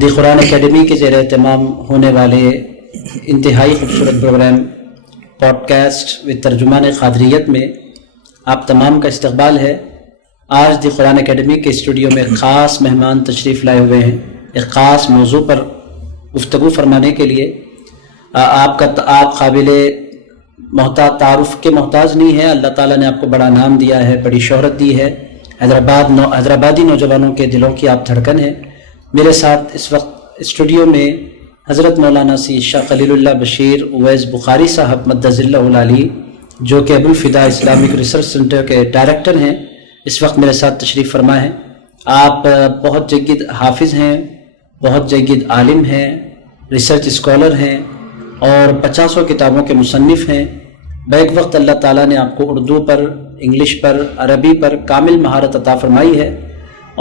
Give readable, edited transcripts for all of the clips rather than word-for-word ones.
دی قرآن academy کے زیر اہتمام ہونے والے انتہائی خوبصورت پروگرام پوڈ کاسٹ و ترجمان قادریت میں آپ تمام کا استقبال ہے۔ آج دی قرآن اکیڈمی کے اسٹوڈیو میں خاص مہمان تشریف لائے ہوئے ہیں ایک خاص موضوع پر گفتگو فرمانے کے لیے۔ آپ قابل تعارف کے محتاج نہیں ہے، اللہ تعالیٰ نے آپ کو بڑا نام دیا ہے، بڑی شہرت دی ہے، حیدرآبادی نوجوانوں کے دلوں کی آپ دھڑکن ہیں۔ میرے ساتھ اس وقت اسٹوڈیو میں حضرت مولانا سید شاہ خلیل اللہ بشیر اویس بخاری صاحب مدظ اللہ العلی، جو کہ ابوالفدا اسلامک ریسرچ سینٹر کے ڈائریکٹر ہیں، اس وقت میرے ساتھ تشریف فرما ہیں۔ آپ بہت جید حافظ ہیں، بہت جید عالم ہیں، ریسرچ اسکالر ہیں اور 50 کتابوں کے مصنف ہیں۔ بیک وقت اللہ تعالیٰ نے آپ کو اردو پر، انگلش پر، عربی پر کامل مہارت عطا فرمائی ہے،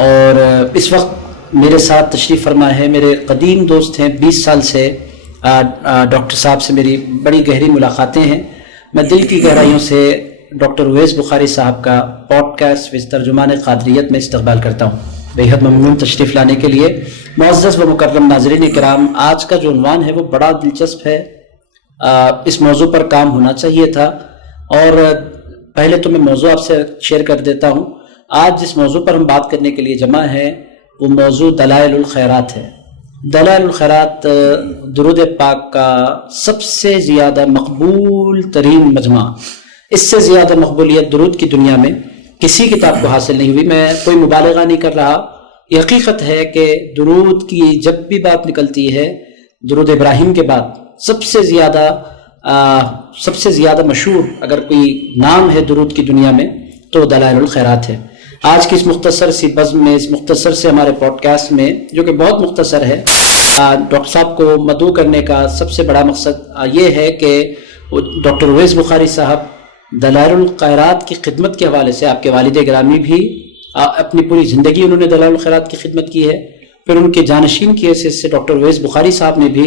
اور اس وقت میرے ساتھ تشریف فرما ہے میرے قدیم دوست ہیں، 20 سال سے ڈاکٹر صاحب سے میری بڑی گہری ملاقاتیں ہیں۔ میں دل کی گہرائیوں سے ڈاکٹر اویس بخاری صاحب کا پوڈ کاسٹ و ترجمان قادریت میں استقبال کرتا ہوں۔ بے حد ممنون تشریف لانے کے لیے۔ معزز و مکرم ناظرین کرام، آج کا جو عنوان ہے وہ بڑا دلچسپ ہے، اس موضوع پر کام ہونا چاہیے تھا، اور پہلے تو میں موضوع آپ سے شیئر کر دیتا ہوں۔ آج جس موضوع پر ہم بات کرنے کے لیے جمع ہیں وہ موضوع دلائل الخیرات ہے۔ دلائل الخیرات درود پاک کا سب سے زیادہ مقبول ترین مجمع، اس سے زیادہ مقبولیت درود کی دنیا میں کسی کتاب کو حاصل نہیں ہوئی۔ میں کوئی مبالغہ نہیں کر رہا، یہ حقیقت ہے کہ درود کی جب بھی بات نکلتی ہے، درود ابراہیم کے بعد سب سے زیادہ مشہور اگر کوئی نام ہے درود کی دنیا میں تو دلائل الخیرات ہے۔ آج کی اس مختصر سی بزم میں، اس مختصر سے ہمارے پوڈ کاسٹ میں، جو کہ بہت مختصر ہے، ڈاکٹر صاحب کو مدعو کرنے کا سب سے بڑا مقصد یہ ہے کہ ڈاکٹر اویس بخاری صاحب دلائل الخیرات کی خدمت کے حوالے سے، آپ کے والد گرامی بھی اپنی پوری زندگی انہوں نے دلائل الخیرات کی خدمت کی ہے، پھر ان کے جانشین کی حیثیت سے ڈاکٹر اویس بخاری صاحب نے بھی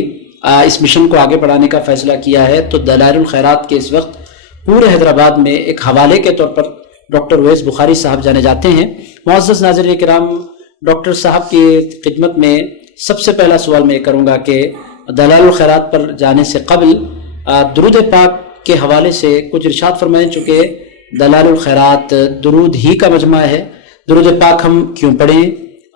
اس مشن کو آگے بڑھانے کا فیصلہ کیا ہے۔ تو دلائل الخیرات کے اس وقت پورے حیدرآباد میں ایک حوالے کے طور پر ڈاکٹر اویس بخاری صاحب جانے جاتے ہیں۔ معزز ناظرین کرام، ڈاکٹر صاحب کی خدمت میں سب سے پہلا سوال میں یہ کروں گا کہ دلائل الخیرات پر جانے سے قبل درود پاک کے حوالے سے کچھ ارشاد فرمائیں، چونکہ دلائل الخیرات درود ہی کا مجمع ہے۔ درود پاک ہم کیوں پڑھیں،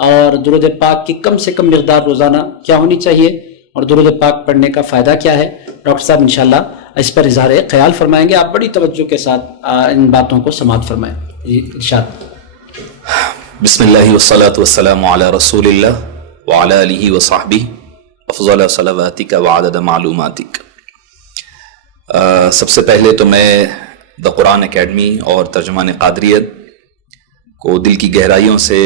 اور درود پاک کی کم سے کم مقدار روزانہ کیا ہونی چاہیے، اور درود پاک پڑھنے کا فائدہ کیا ہے؟ ڈاکٹر صاحب انشاءاللہ اس پر اظہار خیال فرمائیں گے۔ آپ بڑی توجہ کے ساتھ ان باتوں کو سماعت فرمائیں۔ ارشاد۔ بسم اللہ والصلاة والسلام علی رسول اللہ وعلی آلہ وصحبہ افضل صلواتک وعدد معلوماتک۔ سب سے پہلے تو میں دا قرآن اکیڈمی اور ترجمان قادریت کو دل کی گہرائیوں سے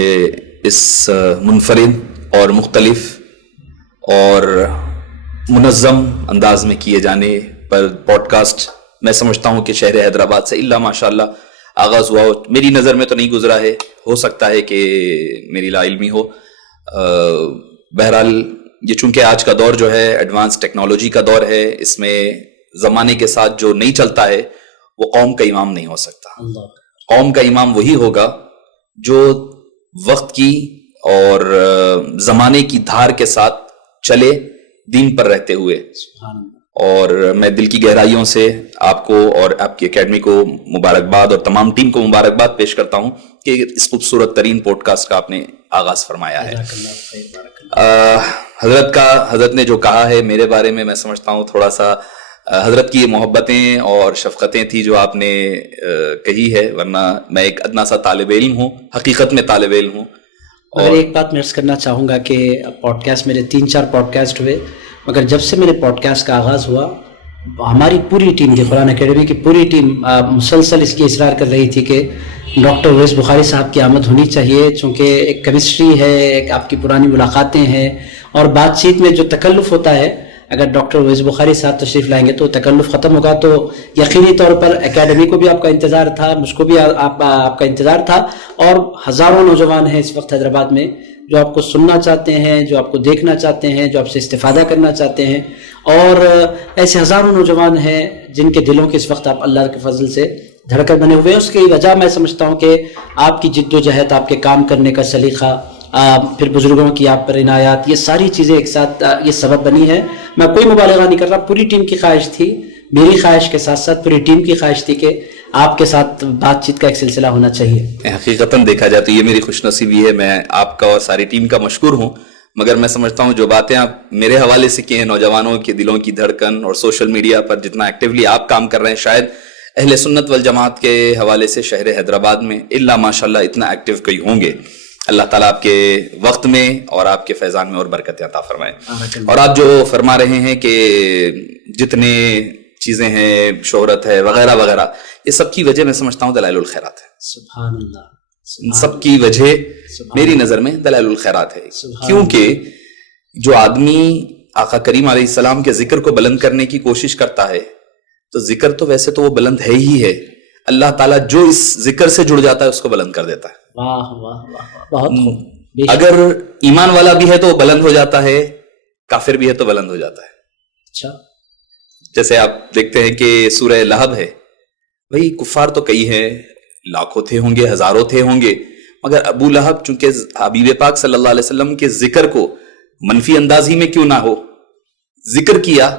اس منفرد اور مختلف اور منظم انداز میں کیے جانے پر پوڈ کاسٹ، میں سمجھتا ہوں کہ شہر حیدرآباد سے الا ماشاءاللہ آغاز ہوا ہو۔ میری نظر میں تو نہیں گزرا ہے، ہو سکتا ہے کہ میری لا علمی ہو۔ بہرحال یہ چونکہ آج کا دور جو ہے ایڈوانس ٹیکنالوجی کا دور ہے، اس میں زمانے کے ساتھ جو نہیں چلتا ہے وہ قوم کا امام نہیں ہو سکتا۔ قوم کا امام وہی ہوگا جو وقت کی اور زمانے کی دھار کے ساتھ چلے، دین پر رہتے ہوئے۔ اور میں دل کی گہرائیوں سے آپ کو اور آپ کی اکیڈمی کو مبارکباد اور تمام ٹیم کو مبارکباد پیش کرتا ہوں کہ اس خوبصورت ترین پوڈ کاسٹ کا آپ نے آغاز فرمایا ہے۔ حضرت نے جو کہا ہے میرے بارے میں سمجھتا ہوں تھوڑا سا حضرت کی محبتیں اور شفقتیں تھی جو آپ نے کہی ہے، ورنہ میں ایک ادنا سا طالب علم ہوں، حقیقت میں طالب علم ہوں۔ اور ایک بات میں عرض کرنا چاہوں گا کہ پوڈ کاسٹ میرے 3-4 پوڈ کاسٹ ہوئے، مگر جب سے میرے پوڈ کاسٹ کا آغاز ہوا، ہماری پوری ٹیم کی، قرآن اکیڈمی کی پوری ٹیم مسلسل اس کی اصرار کر رہی تھی کہ ڈاکٹر اویس بخاری صاحب کی آمد ہونی چاہیے، چونکہ ایک کیمسٹری ہے، ایک آپ کی پرانی ملاقاتیں ہیں، اور بات چیت میں جو تکلف ہوتا ہے، اگر ڈاکٹر اویس بخاری صاحب تشریف لائیں گے تو تکلف ختم ہوگا۔ تو یقینی طور پر اکیڈمی کو بھی آپ کا انتظار تھا، مجھ کو بھی آپ کا انتظار تھا، اور ہزاروں نوجوان ہیں اس وقت حیدرآباد میں جو آپ کو سننا چاہتے ہیں، جو آپ کو دیکھنا چاہتے ہیں، جو آپ سے استفادہ کرنا چاہتے ہیں، اور ایسے ہزاروں نوجوان ہیں جن کے دلوں کے اس وقت آپ اللہ کے فضل سے دھڑکن بنے ہوئے ہیں۔ اس کی وجہ میں سمجھتا ہوں کہ آپ کی جد و جہد، آپ کے کام کرنے کا سلیقہ، پھر بزرگوں کی آپ پر عنایات، یہ ساری چیزیں ایک ساتھ یہ سبب بنی ہے. میں کوئی مبالغہ نہیں کر رہا، پوری ٹیم کی خواہش تھی، میری خواہش کے ساتھ ساتھ پوری ٹیم کی خواہش تھی کہ آپ کے ساتھ بات چیت کا ایک سلسلہ ہونا چاہیے. حقیقتاً دیکھا جائے تو یہ میری خوش نصیبی ہے، میں آپ کا اور ساری ٹیم کا مشکور ہوں. مگر میں سمجھتا ہوں جو باتیں آپ میرے حوالے سے کی ہیں، نوجوانوں کے دلوں کی دھڑکن، اور سوشل میڈیا پر جتنا ایکٹیولی آپ کام کر رہے ہیں، شاید اہل سنت والجماعت کے حوالے سے شہر حیدرآباد میں الا ماشاءاللہ اتنا ایکٹیو کوئی ہوں گے. اللہ تعالیٰ آپ کے وقت میں اور آپ کے فیضان میں اور برکتیں عطا فرمائے. اور آپ جو فرما رہے ہیں کہ جتنے چیزیں ہیں، شہرت ہے وغیرہ وغیرہ، یہ سب کی وجہ میں سمجھتا ہوں دلائل الخیرات ہے. سبحان اللہ. ان سب کی وجہ میری نظر میں دلائل الخیرات ہے. کیونکہ جو آدمی آقا کریم علیہ السلام کے ذکر کو بلند کرنے کی کوشش کرتا ہے تو ذکر تو ویسے تو وہ بلند ہے ہی ہے، اللہ تعالیٰ جو اس ذکر سے جڑ جاتا ہے اس کو بلند کر دیتا ہے. واہ واہ واہ، بہت خوب. اگر ایمان والا بھی ہے تو وہ بلند ہو جاتا ہے، کافر بھی ہے تو بلند ہو جاتا ہے. اچھا، جیسے آپ دیکھتے ہیں کہ سورہ لہب ہے، بھئی کفار تو کئی ہیں، لاکھوں تھے ہوں گے، ہزاروں تھے ہوں گے، مگر ابو لہب چونکہ حبیب پاک صلی اللہ علیہ وسلم کے ذکر کو منفی انداز ہی میں کیوں نہ ہو ذکر کیا،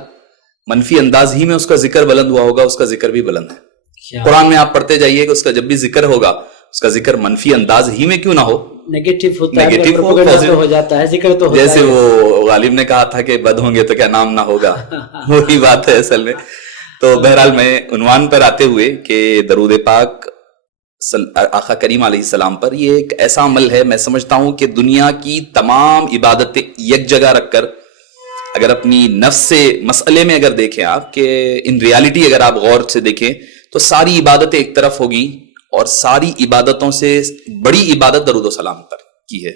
منفی انداز ہی میں اس کا ذکر بلند ہوا ہوگا، اس کا ذکر بھی بلند ہے. قرآن میں آپ پڑھتے جائیے کہ اس کا جب بھی ذکر ہوگا اس کا ذکر منفی انداز ہی میں کیوں نہ ہو، نیگیٹو ہوتا ہے، پروپیگنڈا ہو جاتا ہے، ذکر تو ہوتا ہے. جیسے وہ غالب نے کہا تھا کہ بد ہوں گے تو کیا نام نہ ہوگا، وہی بات ہے اصل میں. تو بہرحال میں عنوان پر آتے ہوئے کہ درود پاک آقا کریم علیہ السلام پر یہ ایک ایسا عمل ہے، میں سمجھتا ہوں کہ دنیا کی تمام عبادتیں یک جگہ رکھ کر اگر اپنی نفس سے مسئلے میں اگر دیکھیں آپ کہ ان ریالٹی اگر آپ غور سے دیکھیں تو ساری عبادتیں ایک طرف ہوگی، اور ساری عبادتوں سے بڑی عبادت درود و سلام پر کی ہے.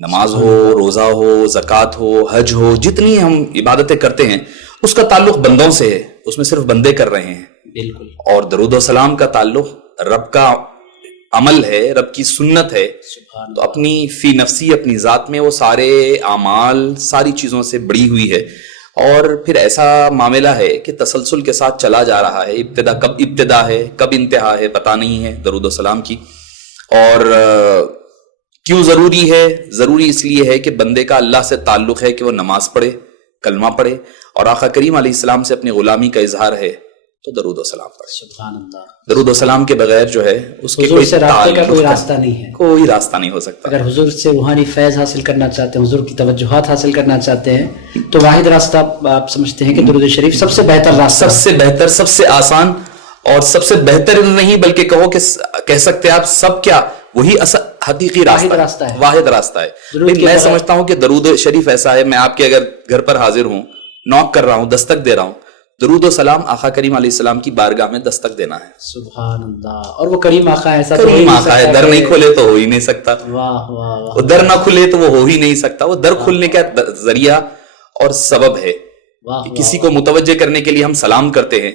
نماز ہو، روزہ ہو، زکوٰۃ ہو، حج ہو، جتنی ہم عبادتیں کرتے ہیں اس کا تعلق بندوں سے ہے، اس میں صرف بندے کر رہے ہیں. بالکل. اور درود و سلام کا تعلق رب کا عمل ہے، رب کی سنت ہے. تو اپنی فی نفسی، اپنی ذات میں وہ سارے اعمال ساری چیزوں سے بڑی ہوئی ہے. اور پھر ایسا معاملہ ہے کہ تسلسل کے ساتھ چلا جا رہا ہے، کب ابتدا ہے کب انتہا ہے پتہ نہیں ہے درود و سلام کی. اور کیوں ضروری ہے؟ ضروری اس لیے ہے کہ بندے کا اللہ سے تعلق ہے کہ وہ نماز پڑھے، کلمہ پڑھے، اور آقا کریم علیہ السلام سے اپنی غلامی کا اظہار ہے تو درود و سلام پڑھے. سبحان اللہ. درود و سلام کے بغیر جو ہے اس کے حضور سے رابطے کا کوئی راستہ نہیں ہے، کوئی راستہ نہیں ہو سکتا. اگر حضور سے روحانی فیض حاصل کرنا چاہتے ہیں، حضور کی توجہات حاصل کرنا چاہتے ہیں، تو واحد راستہ آپ سمجھتے ہیں کہ درود شریف سب سے بہتر راستہ، سب سے بہتر، سب سے آسان، اور سب سے بہتر نہیں بلکہ کہو کہ کہہ سکتے آپ سب کیا وہی حقیقی راستہ ہے، واحد راستہ ہے. میں سمجھتا ہوں کہ درود شریف ایسا ہے، میں آپ کے اگر گھر پر حاضر ہوں، نوک کر رہا ہوں، دستک دے رہا ہوں، درود و سلام آقا کریم علیہ السلام کی بارگاہ میں دستک دینا ہے. سبحان اللہ. اور وہ کریم آقا ہے، ایسا کریم آقا ہے، در نہیں کھولے تو ہو ہی نہیں سکتا. واہ واہ واہ. وہ در نہ کھلے تو وہ ہو ہی نہیں سکتا. وہ در کھلنے کا ذریعہ اور سبب ہے. کسی کو متوجہ کرنے کے لیے ہم سلام کرتے ہیں،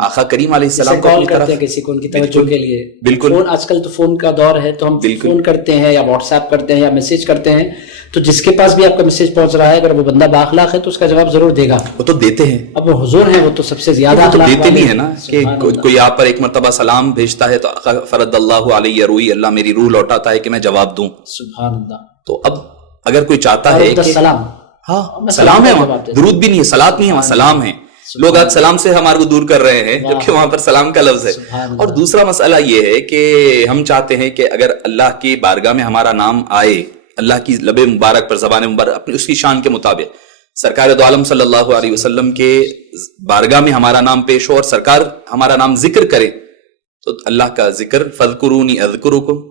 آقا کریم علیہ السلام کو کال کرتے ہیں کسی کو ان کی توجہ کے لیے. بالکل. آج کل تو فون کا دور ہے، تو ہم فون کرتے ہیں یا واٹس ایپ کرتے ہیں یا میسج کرتے ہیں، تو جس کے پاس بھی آپ کا میسج پہنچ رہا ہے اگر وہ بندہ بااخلاق ہے تو اس کا جواب ضرور دے گا. وہ تو دیتے ہیں. اب وہ حضور ہیں، وہ تو سب سے زیادہ دیتے بھی ہیں نا، کہ کوئی آپ پر ایک مرتبہ سلام بھیجتا ہے تو فرد اللہ علیہ روئی، اللہ میری روح لوٹاتا ہے کہ میں جواب دوں. سبحان اللہ. تو اب اگر کوئی چاہتا ہے کہ سلام، ہاں سلام ہے، درود بھی نہیں ہے، صلات نہیں ہے، وہاں سلام ہے. لوگ آج سلام سے ہمارے کو دور کر رہے ہیں جبکہ وہاں پر سلام کا لفظ ہے. اور دوسرا مسئلہ یہ ہے کہ ہم چاہتے ہیں کہ اگر اللہ کی بارگاہ میں ہمارا نام آئے، اللہ کی لب مبارک پر، زبان مبارک اپنی اس کی شان کے مطابق سرکار دو عالم صلی اللہ علیہ وسلم کے بارگاہ میں ہمارا نام پیش ہو اور سرکار ہمارا نام ذکر کرے تو اللہ کا ذکر فذکرونی اذکرکم،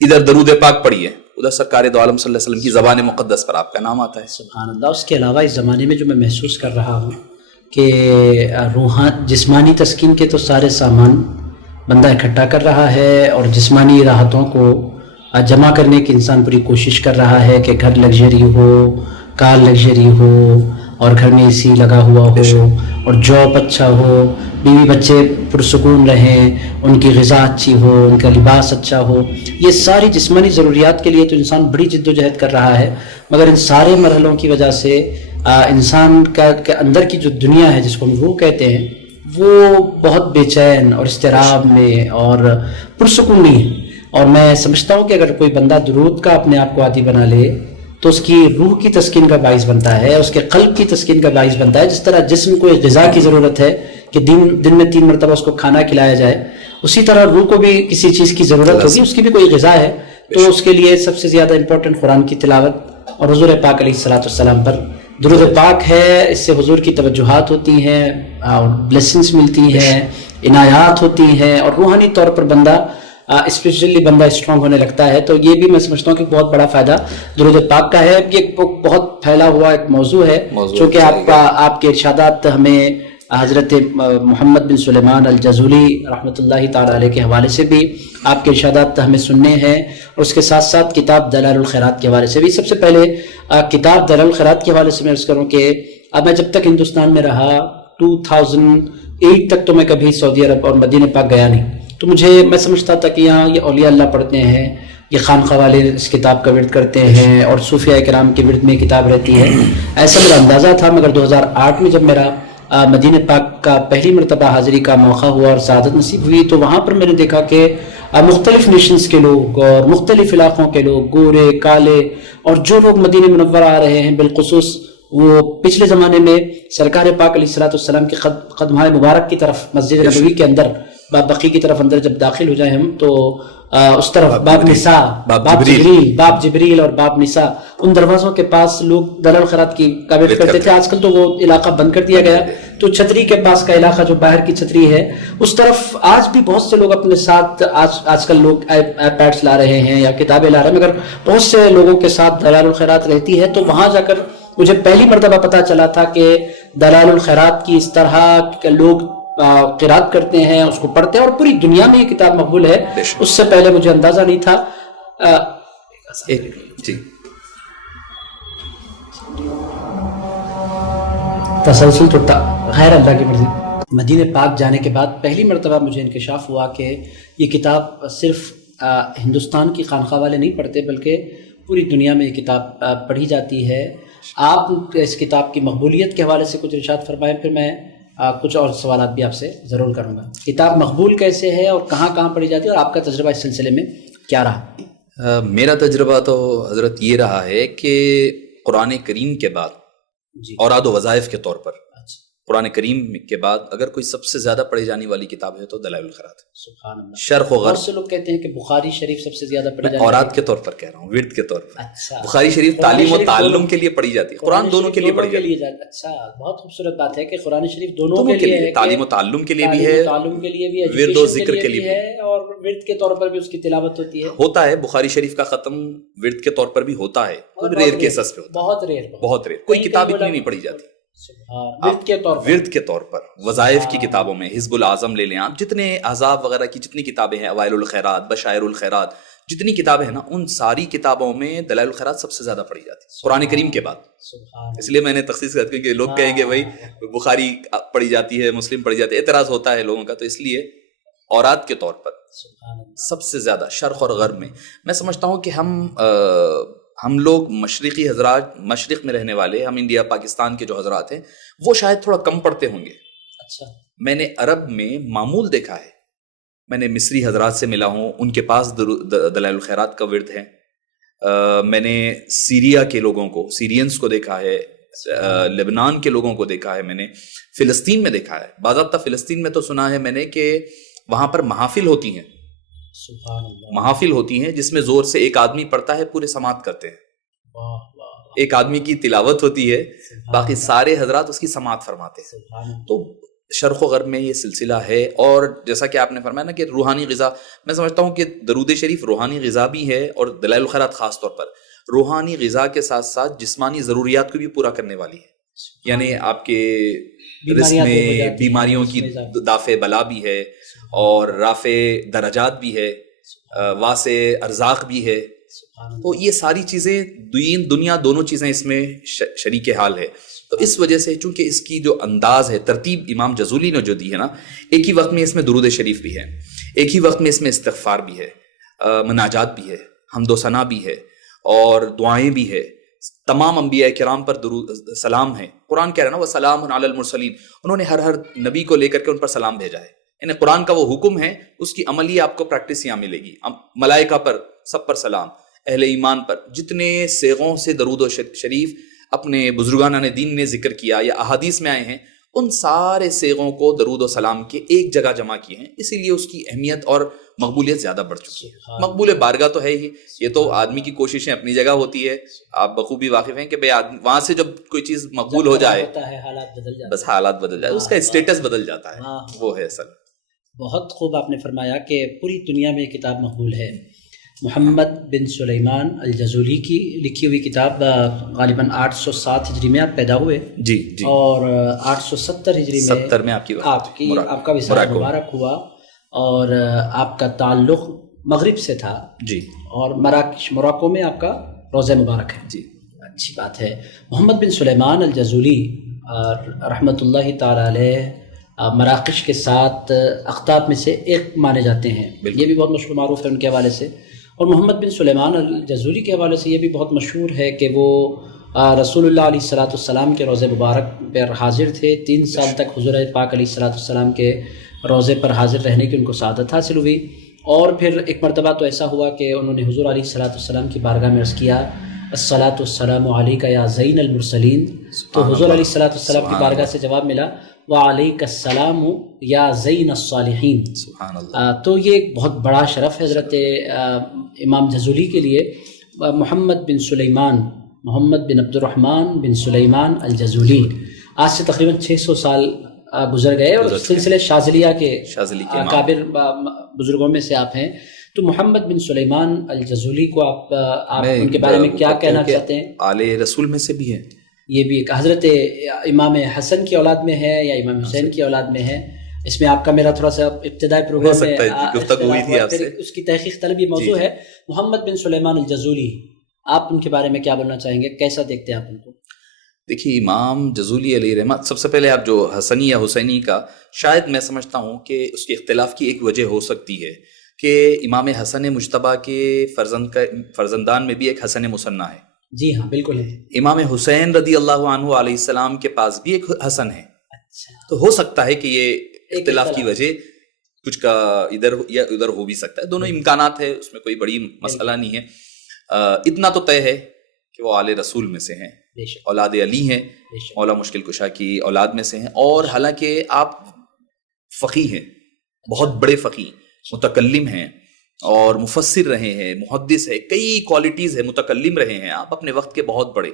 ادھر درود پاک پڑھیے، ادھر سرکار دو عالم صلی اللہ علیہ وسلم کی زبان مقدس پر آپ کا نام آتا ہے. سبحان اللہ. اس کے علاوہ اس زمانے میں جو میں محسوس کر رہا ہوں کہ جسمانی تسکین کے تو سارے سامان بندہ اکٹھا کر رہا ہے، اور جسمانی راحتوں کو جمع کرنے کی انسان پوری کوشش کر رہا ہے کہ گھر لگژری ہو، کار لگژری ہو، اور گھر میں اے سی لگا ہوا ہو، اور جاب اچھا ہو، بیوی بچے پرسکون رہیں، ان کی غذا اچھی ہو، ان کا لباس اچھا ہو. یہ ساری جسمانی ضروریات کے لیے تو انسان بڑی جد و جہد کر رہا ہے، مگر ان سارے مرحلوں کی وجہ سے انسان کا اندر کی جو دنیا ہے جس کو ہم روح کہتے ہیں وہ بہت بے چین اور اضطراب میں اور پرسکون نہیں ہے. اور میں سمجھتا ہوں کہ اگر کوئی بندہ درود کا اپنے آپ کو عادی بنا لے تو اس کی روح کی تسکین کا باعث بنتا ہے، اس کے قلب کی تسکین کا باعث بنتا ہے. جس طرح جسم کو ایک غذا کی ضرورت ہے کہ دن میں 3 مرتبہ اس کو کھانا کھلایا جائے، اسی طرح روح کو بھی کسی چیز کی ضرورت ہوگی، اس کی بھی کوئی غذا ہے. تو اس کے لیے سب سے زیادہ امپورٹنٹ قرآن کی تلاوت اور حضور پاک علیہ السلام پر درود پاک ہے. اس سے حضور کی توجہات ہوتی ہیں اور بلیسنگز ملتی ہیں، عنایات ہوتی ہیں، اور روحانی طور پر بندہ اسپیشلی بندہ اسٹرانگ ہونے لگتا ہے. تو یہ بھی میں سمجھتا ہوں کہ بہت بڑا فائدہ درود پاک کا ہے. یہ بہت پھیلا ہوا ایک موضوع ہے، چونکہ آپ کے ارشادات ہمیں حضرت محمد بن سلیمان الجزولی رحمۃ اللہ تعالیٰ علیہ کے حوالے سے بھی آپ کے ارشادات ہمیں سننے ہیں، اور اس کے ساتھ ساتھ کتاب دلائل الخیرات کے حوالے سے بھی. سب سے پہلے کتاب دلائل الخیرات کے حوالے سے میں عرض کروں کہ اب میں جب تک ہندوستان میں رہا 2008 تک تو میں کبھی سعودی عرب اور مدینہ پاک گیا نہیں. تو میں سمجھتا تھا کہ یہاں یہ اولیاء اللہ پڑھتے ہیں، یہ خانقاہ والے اس کتاب کا ورد کرتے ہیں، اور صوفیاء کرام کے ورد میں کتاب رہتی ہے، ایسا میرا اندازہ تھا. مگر 2008 میں جب میرا مدینہ پاک کا پہلی مرتبہ حاضری کا موقع ہوا اور سعادت نصیب ہوئی، تو وہاں پر میں نے دیکھا کہ مختلف نیشنز کے لوگ اور مختلف علاقوں کے لوگ، گورے کالے، اور جو لوگ مدینہ منورہ آ رہے ہیں، بالخصوص وہ پچھلے زمانے میں سرکار پاک علیہ السلام کے قدمۂ مبارک کی طرف مسجد نبوی کے اندر باب بقی کی طرف اندر جب داخل ہو جائیں ہم، تو اس طرف باب نساء، باب جبریل اور باب نساء، ان دروازوں کے پاس لوگ دلائل الخیرات کی کاوش کرتے تھے. آج کل تو وہ علاقہ بند کر دیا گیا، تو چھتری کے پاس کا علاقہ جو باہر کی چھتری ہے اس طرف آج بھی بہت سے لوگ اپنے ساتھ، آج کل لوگ آئی پیڈس لا رہے ہیں یا کتابیں لا رہے ہیں، مگر بہت سے لوگوں کے ساتھ دلائل الخیرات رہتی ہے. تو وہاں جا کر مجھے پہلی مرتبہ پتہ چلا تھا کہ دلائل الخیرات کی اس طرح کے لوگ قرات کرتے ہیں، اس کو پڑھتے ہیں، اور پوری دنیا میں یہ کتاب مقبول ہے. اس سے پہلے مجھے اندازہ نہیں تھا. تسلسل ٹوٹا، غیر اللہ کی مرضی. مدینہ پاک جانے کے بعد پہلی مرتبہ مجھے انکشاف ہوا کہ یہ کتاب صرف ہندوستان کی خانقاہ والے نہیں پڑھتے، بلکہ پوری دنیا میں یہ کتاب پڑھی جاتی ہے. آپ اس کتاب کی مقبولیت کے حوالے سے کچھ ارشاد فرمائیں، پھر میں کچھ اور سوالات بھی آپ سے ضرور کروں گا. کتاب مقبول کیسے ہے اور کہاں کہاں پڑھی جاتی ہے، اور آپ کا تجربہ اس سلسلے میں کیا رہا؟ میرا تجربہ تو حضرت یہ رہا ہے کہ قرآن کریم کے بعد اوراد و وظائف کے طور پر قرآن کریم کے بعد اگر کوئی سب سے زیادہ پڑھی جانے والی کتاب ہے تو دلائل الخیرات ہے. سبحان اللہ. شرح و غرض. بہت سے لوگ کہتے ہیں کہ بخاری شریف سب سے زیادہ پڑھی جاتی ہے. اوراد کے طور پر کہہ رہا ہوں، ورد کے طور پر. اچھا. بخاری شریف تعلیم و تعلم کے لیے پڑھی جاتی ہے، قرآن دونوں کے لیے پڑھی جاتی ہے. اچھا، بہت خوبصورت بات ہے کہ قرآن شریف دونوں کے لیے ہے، تعلیم و تعلم کے لیے بھی ہے، تعلم کے لیے بھی ہے، ورد و ذکر کے لیے بھی ہے، اور ورد کے طور پر بھی اس کی تلاوت ہوتی ہے. ہوتا ہے بخاری شریف کا ختم ورد کے طور پر بھی ہوتا ہے، ریئر کیسز پہ ہوتا ہے، بہت ریئر. کوئی کتاب اتنی نہیں پڑھی جاتی ورد کے طور پر. وظائف کی کتابوں میں حزب العظم لے لیں آپ، جتنے احزاب وغیرہ کی جتنی کتابیں ہیں، اوائل الخیرات، بشائر الخیرات، جتنی کتابیں ہیں نا، ان ساری کتابوں میں دلائل الخیرات سب سے زیادہ پڑھی جاتی ہے قرآن کریم کے بعد. اس لیے میں نے تخصیص کر کے لوگ کہیں گے بھائی بخاری پڑھی جاتی ہے، مسلم پڑھی جاتی ہے، اعتراض ہوتا ہے لوگوں کا. تو اس لیے اوراد کے طور پر سب سے زیادہ شرق اور غرب میں سمجھتا ہوں کہ ہم لوگ مشرقی حضرات، مشرق میں رہنے والے، ہم انڈیا پاکستان کے جو حضرات ہیں وہ شاید تھوڑا کم پڑھتے ہوں گے. اچھا. میں نے عرب میں معمول دیکھا ہے، میں نے مصری حضرات سے ملا ہوں، ان کے پاس دلائل الخیرات کا ورد ہے. میں نے سیریا کے لوگوں کو، سیرینز کو دیکھا ہے، لبنان کے لوگوں کو دیکھا ہے، میں نے فلسطین میں دیکھا ہے. باضابطہ فلسطین میں تو سنا ہے میں نے کہ وہاں پر محافل ہوتی ہیں، محافل ہوتی ہیں جس میں زور سے ایک آدمی پڑھتا ہے، پورے سماعت کرتے ہیں. ایک آدمی کی تلاوت ہوتی ہے، باقی سارے حضرات اس کی سماعت فرماتے ہیں. تو شرق و غرب میں یہ سلسلہ ہے. اور جیسا کہ آپ نے فرمایا نا کہ روحانی غذا، میں سمجھتا ہوں کہ درود شریف روحانی غذا بھی ہے، اور دلائل الخیرات خاص طور پر روحانی غذا کے ساتھ ساتھ جسمانی ضروریات کو بھی پورا کرنے والی ہے. یعنی آپ کے رزق میں بیماریوں کی دافع بلا بھی ہے، اور رافع درجات بھی ہے، واسع ارزاق بھی ہے. تو یہ ساری چیزیں دین دنیا دونوں چیزیں اس میں شریک حال ہے. تو اس وجہ سے چونکہ اس کی جو انداز ہے، ترتیب امام جزولی نے جو دی ہے نا، ایک ہی وقت میں اس میں درود شریف بھی ہے، ایک ہی وقت میں اس میں استغفار بھی ہے، مناجات بھی ہے، حمد و ثنا بھی ہے، اور دعائیں بھی ہے. تمام انبیاء کرام پر درود سلام ہے. قرآن کہہ رہا ہے نا وَسَلَامٌ عَلَى الْمُرْسَلِينَ، انہوں نے ہر نبی کو لے کر کے ان پر سلام بھیجا ہے. یعنی قرآن کا وہ حکم ہے، اس کی عملی آپ کو پریکٹس یہاں ملے گی. ملائکہ پر سب پر سلام، اہل ایمان پر جتنے صیغوں سے درود و شریف اپنے بزرگان دین نے ذکر کیا یا احادیث میں آئے ہیں، ان سارے صیغوں کو درود و سلام کے ایک جگہ جمع کیے ہیں. اسی لیے اس کی اہمیت اور مقبولیت زیادہ بڑھ چکی ہے. مقبول بارگاہ تو ہے ہی، یہ تو آدمی کی کوششیں اپنی جگہ ہوتی ہے. آپ بخوبی واقف ہیں کہ وہاں سے جب کوئی چیز مقبول ہو جائے بس حالات بدل جائے، اس کا اسٹیٹس بدل جاتا ہے، وہ ہے اصل. بہت خوب آپ نے فرمایا کہ پوری دنیا میں کتاب مقبول ہے. محمد بن سلیمان الجزولی کی لکھی ہوئی کتاب، غالباً 807 ہجری میں آپ پیدا ہوئے جی اور 870 ہجری میں 70 میں آپ کا وصال مبارک ہوا، اور آپ کا تعلق مغرب سے تھا جی، اور مراکش موراکو میں آپ کا روضہ مبارک ہے جی. اچھی بات ہے. محمد بن سلیمان الجزولی رحمۃ اللہ تعالی علیہ مراکش کے 7 اقطاب میں سے ایک مانے جاتے ہیں. یہ بھی بہت مشہور معروف ہے ان کے حوالے سے. اور محمد بن سلیمان الجزولی کے حوالے سے یہ بھی بہت مشہور ہے کہ وہ رسول اللہ علیہ الصلوۃ والسلام کے روضہ مبارک پر حاضر تھے. 3 سال تک حضور پاک علیہ الصلوۃ والسلام کے روضے پر حاضر رہنے کی ان کو سعادت حاصل ہوئی. اور پھر ایک مرتبہ تو ایسا ہوا کہ انہوں نے حضور علیہ الصلوۃ والسلام کی بارگاہ میں عرض کیا، الصلاۃ والسلام علیک یا زین المرسلین. تو حضور علیہ الصلوۃ والسلام کی بارگاہ سے جواب ملا، وعلیک السلام یا زین الصالحین. سبحان اللہ. تو یہ ایک بہت بڑا شرف ہے حضرت امام جزولی کے لیے. محمد بن سلیمان، محمد بن عبد الرحمن بن سلیمان الجزولی آج سے تقریباً 600 سال گزر گئے، اور سلسلے شاذلیہ کے اکابر بزرگوں میں سے آپ ہیں. تو محمد بن سلیمان الجزولی کو آپ ان کے بارے میں کیا کہنا چاہتے ہیں؟ آل رسول میں سے بھی ہے. یہ بھی حضرت امام حسن کی اولاد میں ہے یا امام حسین کی اولاد میں ہے. اس میں آپ کا میرا تھوڑا سا ابتدائی پروگرام میں گفتگو ہوئی تھی آپ سے، اس کی تحقیق طلبی موضوع ہے. محمد بن سلیمان الجزولی، آپ ان کے بارے میں کیا بولنا چاہیں گے؟ کیسا دیکھتے ہیں آپ ان کو؟ دیکھیے، امام جزولی علیہ رحمت، سب سے پہلے آپ جو حسنی یا حسینی کا، شاید میں سمجھتا ہوں کہ اس کے اختلاف کی ایک وجہ ہو سکتی ہے کہ امام حسن مجتبیٰ کے فرزندان میں بھی ایک حسن مثنیٰ ہے. جی ہاں بالکل ہے. امام حسین رضی اللہ عنہ علیہ السلام کے پاس بھی ایک حسن ہے. تو ہو سکتا ہے کہ یہ اختلاف کی وجہ کچھ کا ادھر یا ادھر ہو بھی سکتا ہے. دونوں امکانات ہے، اس میں کوئی بڑی مسئلہ نہیں ہے. اتنا تو طے ہے کہ وہ آل رسول میں سے ہیں، اولاد علی ہیں، مولا مشکل کشا کی اولاد میں سے ہیں. اور حالانکہ آپ فقیہ ہیں، بہت بڑے فقیہ، متکلم ہیں اور مفسر رہے ہیں، محدث ہے، کئی کوالٹیز ہے، متکلم رہے ہیں آپ اپنے وقت کے بہت بڑے.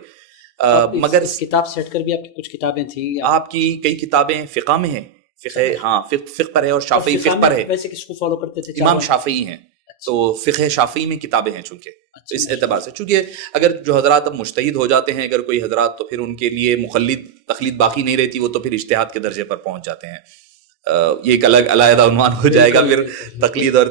مگر اس کتاب سے ہٹ کر بھی آپ کی کچھ کتابیں تھیں، آپ کی کئی کتابیں فقہ میں ہیں. فقہ پر ہے، اور شافعی فقہ پر ہے. ویسے کس کو فالو کرتے تھے؟ امام شافعی ہیں، تو فقہ شافعی میں کتابیں ہیں چونکہ. تو اس اعتبار سے چونکہ اگر جو حضرات اب مجتہد ہو جاتے ہیں، اگر کوئی حضرات، تو پھر ان کے لیے مقلد تقلید باقی نہیں رہتی، وہ تو پھر اجتہاد کے درجے پر پہنچ جاتے ہیں. یہ ایک الگ علیحدہ عنوان ہو جائے گا، پھر تقلید اور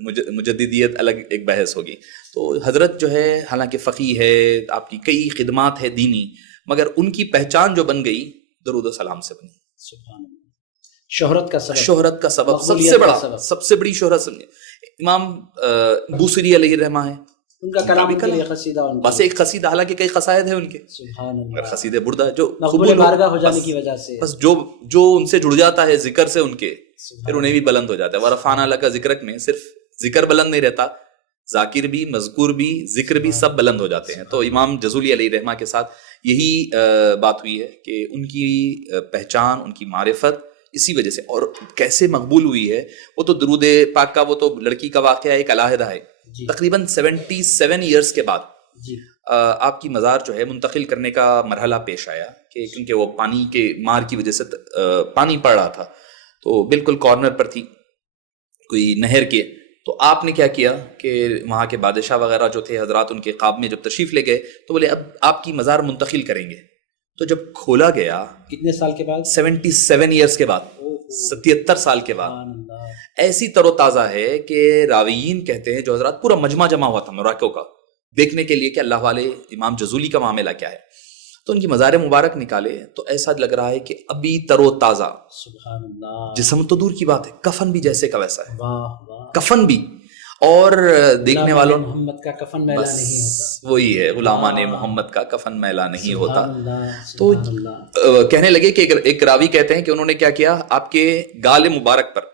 مجددیت الگ ایک بحث ہوگی. تو حضرت جو ہے حالانکہ فقیہ ہے، آپ کی کئی خدمات ہے دینی، مگر ان کی پہچان جو بن گئی درود و سلام سے بنی. سبحان اللہ. شہرت کا سبب سب سے بڑی شہرت سمجھے امام بوصیری علیہ رحمہ ہے. ان کا کلام کے لیے قصیدہ، بس ایک قصیدہ، حالانکہ کئی قصائد ہیں ان کے. سبحان اللہ. قصیدہ بردہ جو مقبول بارگاہ ہو جانے کی وجہ سے، بس جو ان سے جڑ جاتا ہے ذکر سے ان کے، پھر انہیں بھی بلند ہو جاتا ہے. ورفعنا لک ذکرک میں صرف ذکر بلند نہیں رہتا، ذاکر بھی، مذکور بھی، ذکر بھی، سب بلند ہو جاتے ہیں. تو امام جزولی علیہ رحمہ کے ساتھ یہی بات ہوئی ہے کہ ان کی پہچان، ان کی معرفت اسی وجہ سے. اور کیسے مقبول ہوئی ہے، وہ تو درود پاک کا، وہ تو لڑکی کا واقعہ ایک علیحدہ ہے. تقریباً 77 ایئرس کے بعد آپ کی مزار جو ہے منتقل کرنے کا مرحلہ پیش آیا، کہ کیونکہ وہ پانی کے مار کی وجہ سے پانی پڑ رہا تھا، تو بالکل کارنر پر تھی کوئی نہر کے. تو آپ نے کیا کیا کہ وہاں کے بادشاہ وغیرہ جو تھے حضرات، ان کے خواب میں جب تشریف لے گئے تو بولے اب آپ کی مزار منتقل کریں گے. تو جب کھولا گیا، کتنے سال کے بعد؟ 77 ایئرس کے بعد، 77 سال کے بعد. ایسی تر و تازہ ہے کہ راویین کہتے ہیں جو حضرات پورا مجمع جمع ہوا تھا موراکو کا دیکھنے کے لیے کہ اللہ والے امام جزولی کا معاملہ کیا ہے. تو ان کی مزار مبارک نکالے تو ایسا لگ رہا ہے کہ ابھی تر و تازہ. سبحان اللہ. جسم تو دور کی بات ہے، کفن بھی جیسے کا ویسا ہے. واہ واہ. کفن بھی، اور دیکھنے والوں محمد کا کفن میلا نہیں ہوتا، وہی ہے، غلامان محمد کا کفن میلا نہیں ہوتا. تو سبحان اللہ. کہنے لگے کہ ایک راوی کہتے ہیں کہ انہوں نے کیا کیا، آپ کے گال مبارک پر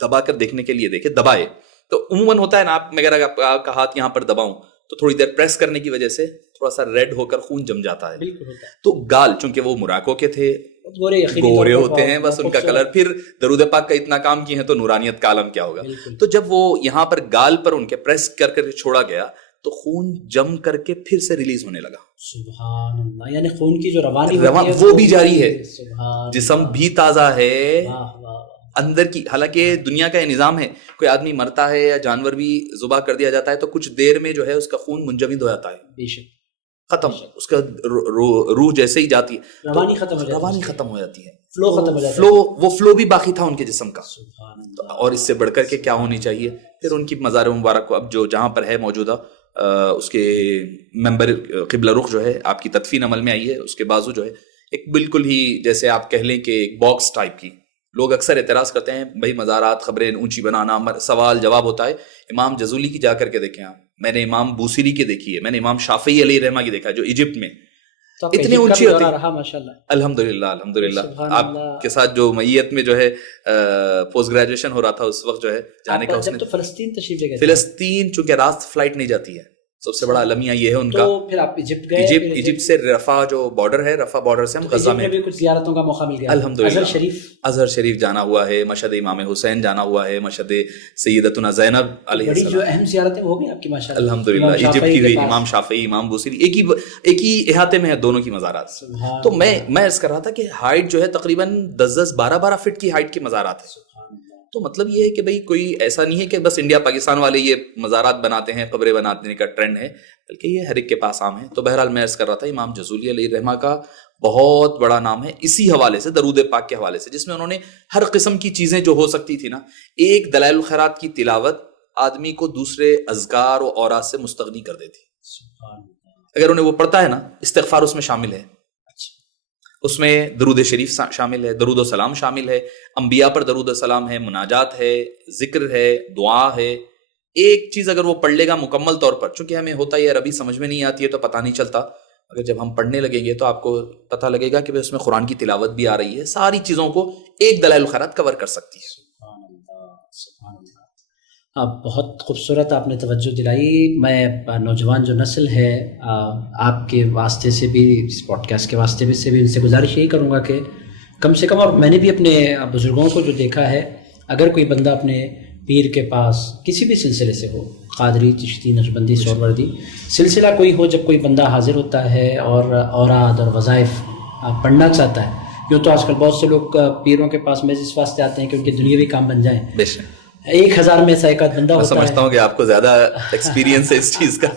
دبا کر دیکھنے کے لیے دیکھے، دبائے. تو عموماً ہوتا ہے نا، آپ اگر آپ کا ہاتھ یہاں پر دباؤں تو تھوڑی دیر پریس کرنے کی وجہ سے تھوڑا سا ریڈ ہو کر خون جم جاتا ہے. بالکل ہوتا ہے. تو گال چونکہ وہ موراکو کے تھے، گورے ہوتے ہیں، بس ان کا کلر، پھر درود پاک کا اتنا کام کیے ہیں تو نورانیت کا عالم کیا ہوگا. تو جب وہ یہاں پر گال پر ان کے پریس کر کر چھوڑا گیا تو خون جم کر کے پھر سے ریلیز ہونے لگا. سبحان اللہ. یعنی خون کی جو روانی وہ بھی جاری ہے، جسم بھی تازہ ہے اندر کی. حالانکہ دنیا کا یہ نظام ہے، کوئی آدمی مرتا ہے یا جانور بھی ذبح کر دیا جاتا ہے تو کچھ دیر میں جو ہے اس کا خون منجمد ہو جاتا ہے، بے شک ختم، اس کا روح جیسے ہی جاتی ہے روانی ختم ہو جاتی ہے، فلو ختم ہو جاتا ہے. وہ فلو بھی باقی تھا ان کے جسم کا. سبحان اللہ. اور اس سے بڑھ کر کے کیا ہونی چاہیے. پھر ان کی مزار مبارک کو اب جو جہاں پر ہے موجودہ اس کے ممبر قبلہ رخ جو ہے آپ کی تدفین عمل میں آئی ہے. اس کے بازو جو ہے ایک بالکل ہی جیسے آپ کہہ لیں کہ ایک باکس ٹائپ کی. لوگ اکثر اعتراض کرتے ہیں بھائی مزارات خبریں اونچی بنانا، سوال جواب ہوتا ہے. امام جزولی کی جا کر کے دیکھیں آپ، میں نے امام بوسیری کی دیکھی ہے، میں نے امام شافعی علیہ رحمہ کی دیکھا ہے جو ایجپٹ میں اتنے اونچی ہوتی ہے. الحمدللہ آپ کے ساتھ جو میت میں جو ہے پوسٹ گریجویشن ہو رہا تھا اس وقت جو ہے جانے کا، اس نے فلسطین تشریف لے گئے. فلسطین چونکہ راست فلائٹ نہیں جاتی ہے، سب سے بڑا المیہ یہ ہے ان کا. تو پھر آپ ایجپٹ گئے. ایجپٹ سے رفح جو بارڈر ہے، رفح بارڈر سے ہم غزہ میں بھی کچھ زیارتوں کا موقع مل گیا. الحمدللہ ازہر شریف جانا ہوا ہے، مشہد امام حسین جانا ہوا ہے، مشہد سیدتنا زینب علیہ السلام. جو اہم زیارتیں وہ بھی آپ کی ماشاءاللہ. الحمدللہ ایجپٹ کی ہوئی، امام شافعی، امام بوسیری ایک ہی احاطے میں ہے دونوں کی مزارات. تو میں عرض کر رہا تھا کہ ہائٹ جو ہے تقریباً 10-12 فٹ کی ہائٹ کی مزارات ہے. تو مطلب یہ ہے کہ بھئی کوئی ایسا نہیں ہے کہ بس انڈیا پاکستان والے یہ مزارات بناتے ہیں، قبریں بنانے کا ٹرینڈ ہے، بلکہ یہ ہر ایک کے پاس عام ہے. تو بہرحال میں عرض کر رہا تھا امام جزولی علیہ رحمہ کا بہت بڑا نام ہے اسی حوالے سے، درود پاک کے حوالے سے، جس میں انہوں نے ہر قسم کی چیزیں جو ہو سکتی تھی نا، ایک دلائل الخیرات کی تلاوت آدمی کو دوسرے اذکار و اوراد سے مستغنی کر دیتی. اگر انہیں وہ پڑھتا ہے نا، استغفار اس میں شامل ہے، اس میں درود شریف شامل ہے، درود و سلام شامل ہے، انبیاء پر درود و سلام ہے، مناجات ہے، ذکر ہے، دعا ہے. ایک چیز اگر وہ پڑھ لے گا مکمل طور پر، چونکہ ہمیں ہوتا ہے عربی سمجھ میں نہیں آتی ہے تو پتہ نہیں چلتا، اگر جب ہم پڑھنے لگیں گے تو آپ کو پتہ لگے گا کہ اس میں قرآن کی تلاوت بھی آ رہی ہے، ساری چیزوں کو ایک دلائل الخیرات کور کر سکتی ہے. بہت خوبصورت آپ نے توجہ دلائی. میں نوجوان جو نسل ہے آپ کے واسطے سے بھی، اس پوڈ کاسٹ کے واسطے سے بھی ان سے گزارش یہی کروں گا کہ کم سے کم، اور میں نے بھی اپنے بزرگوں کو جو دیکھا ہے، اگر کوئی بندہ اپنے پیر کے پاس کسی بھی سلسلے سے ہو، قادری، چشتی، نقشبندی، سہروردی، سلسلہ کوئی ہو، جب کوئی بندہ حاضر ہوتا ہے اور اوراد اور وظائف پڑھنا چاہتا ہے، یوں تو آج کل بہت سے لوگ پیروں کے پاس میں اس واسطے آتے ہیں کہ ان کے دنیاوی کام بن جائیں. 1000 میں سے ایک آدھ بندہ ہوتا ہے. سمجھتا ہوں کہ آپ کو زیادہ ایکسپیرینس ہے اس چیز کا.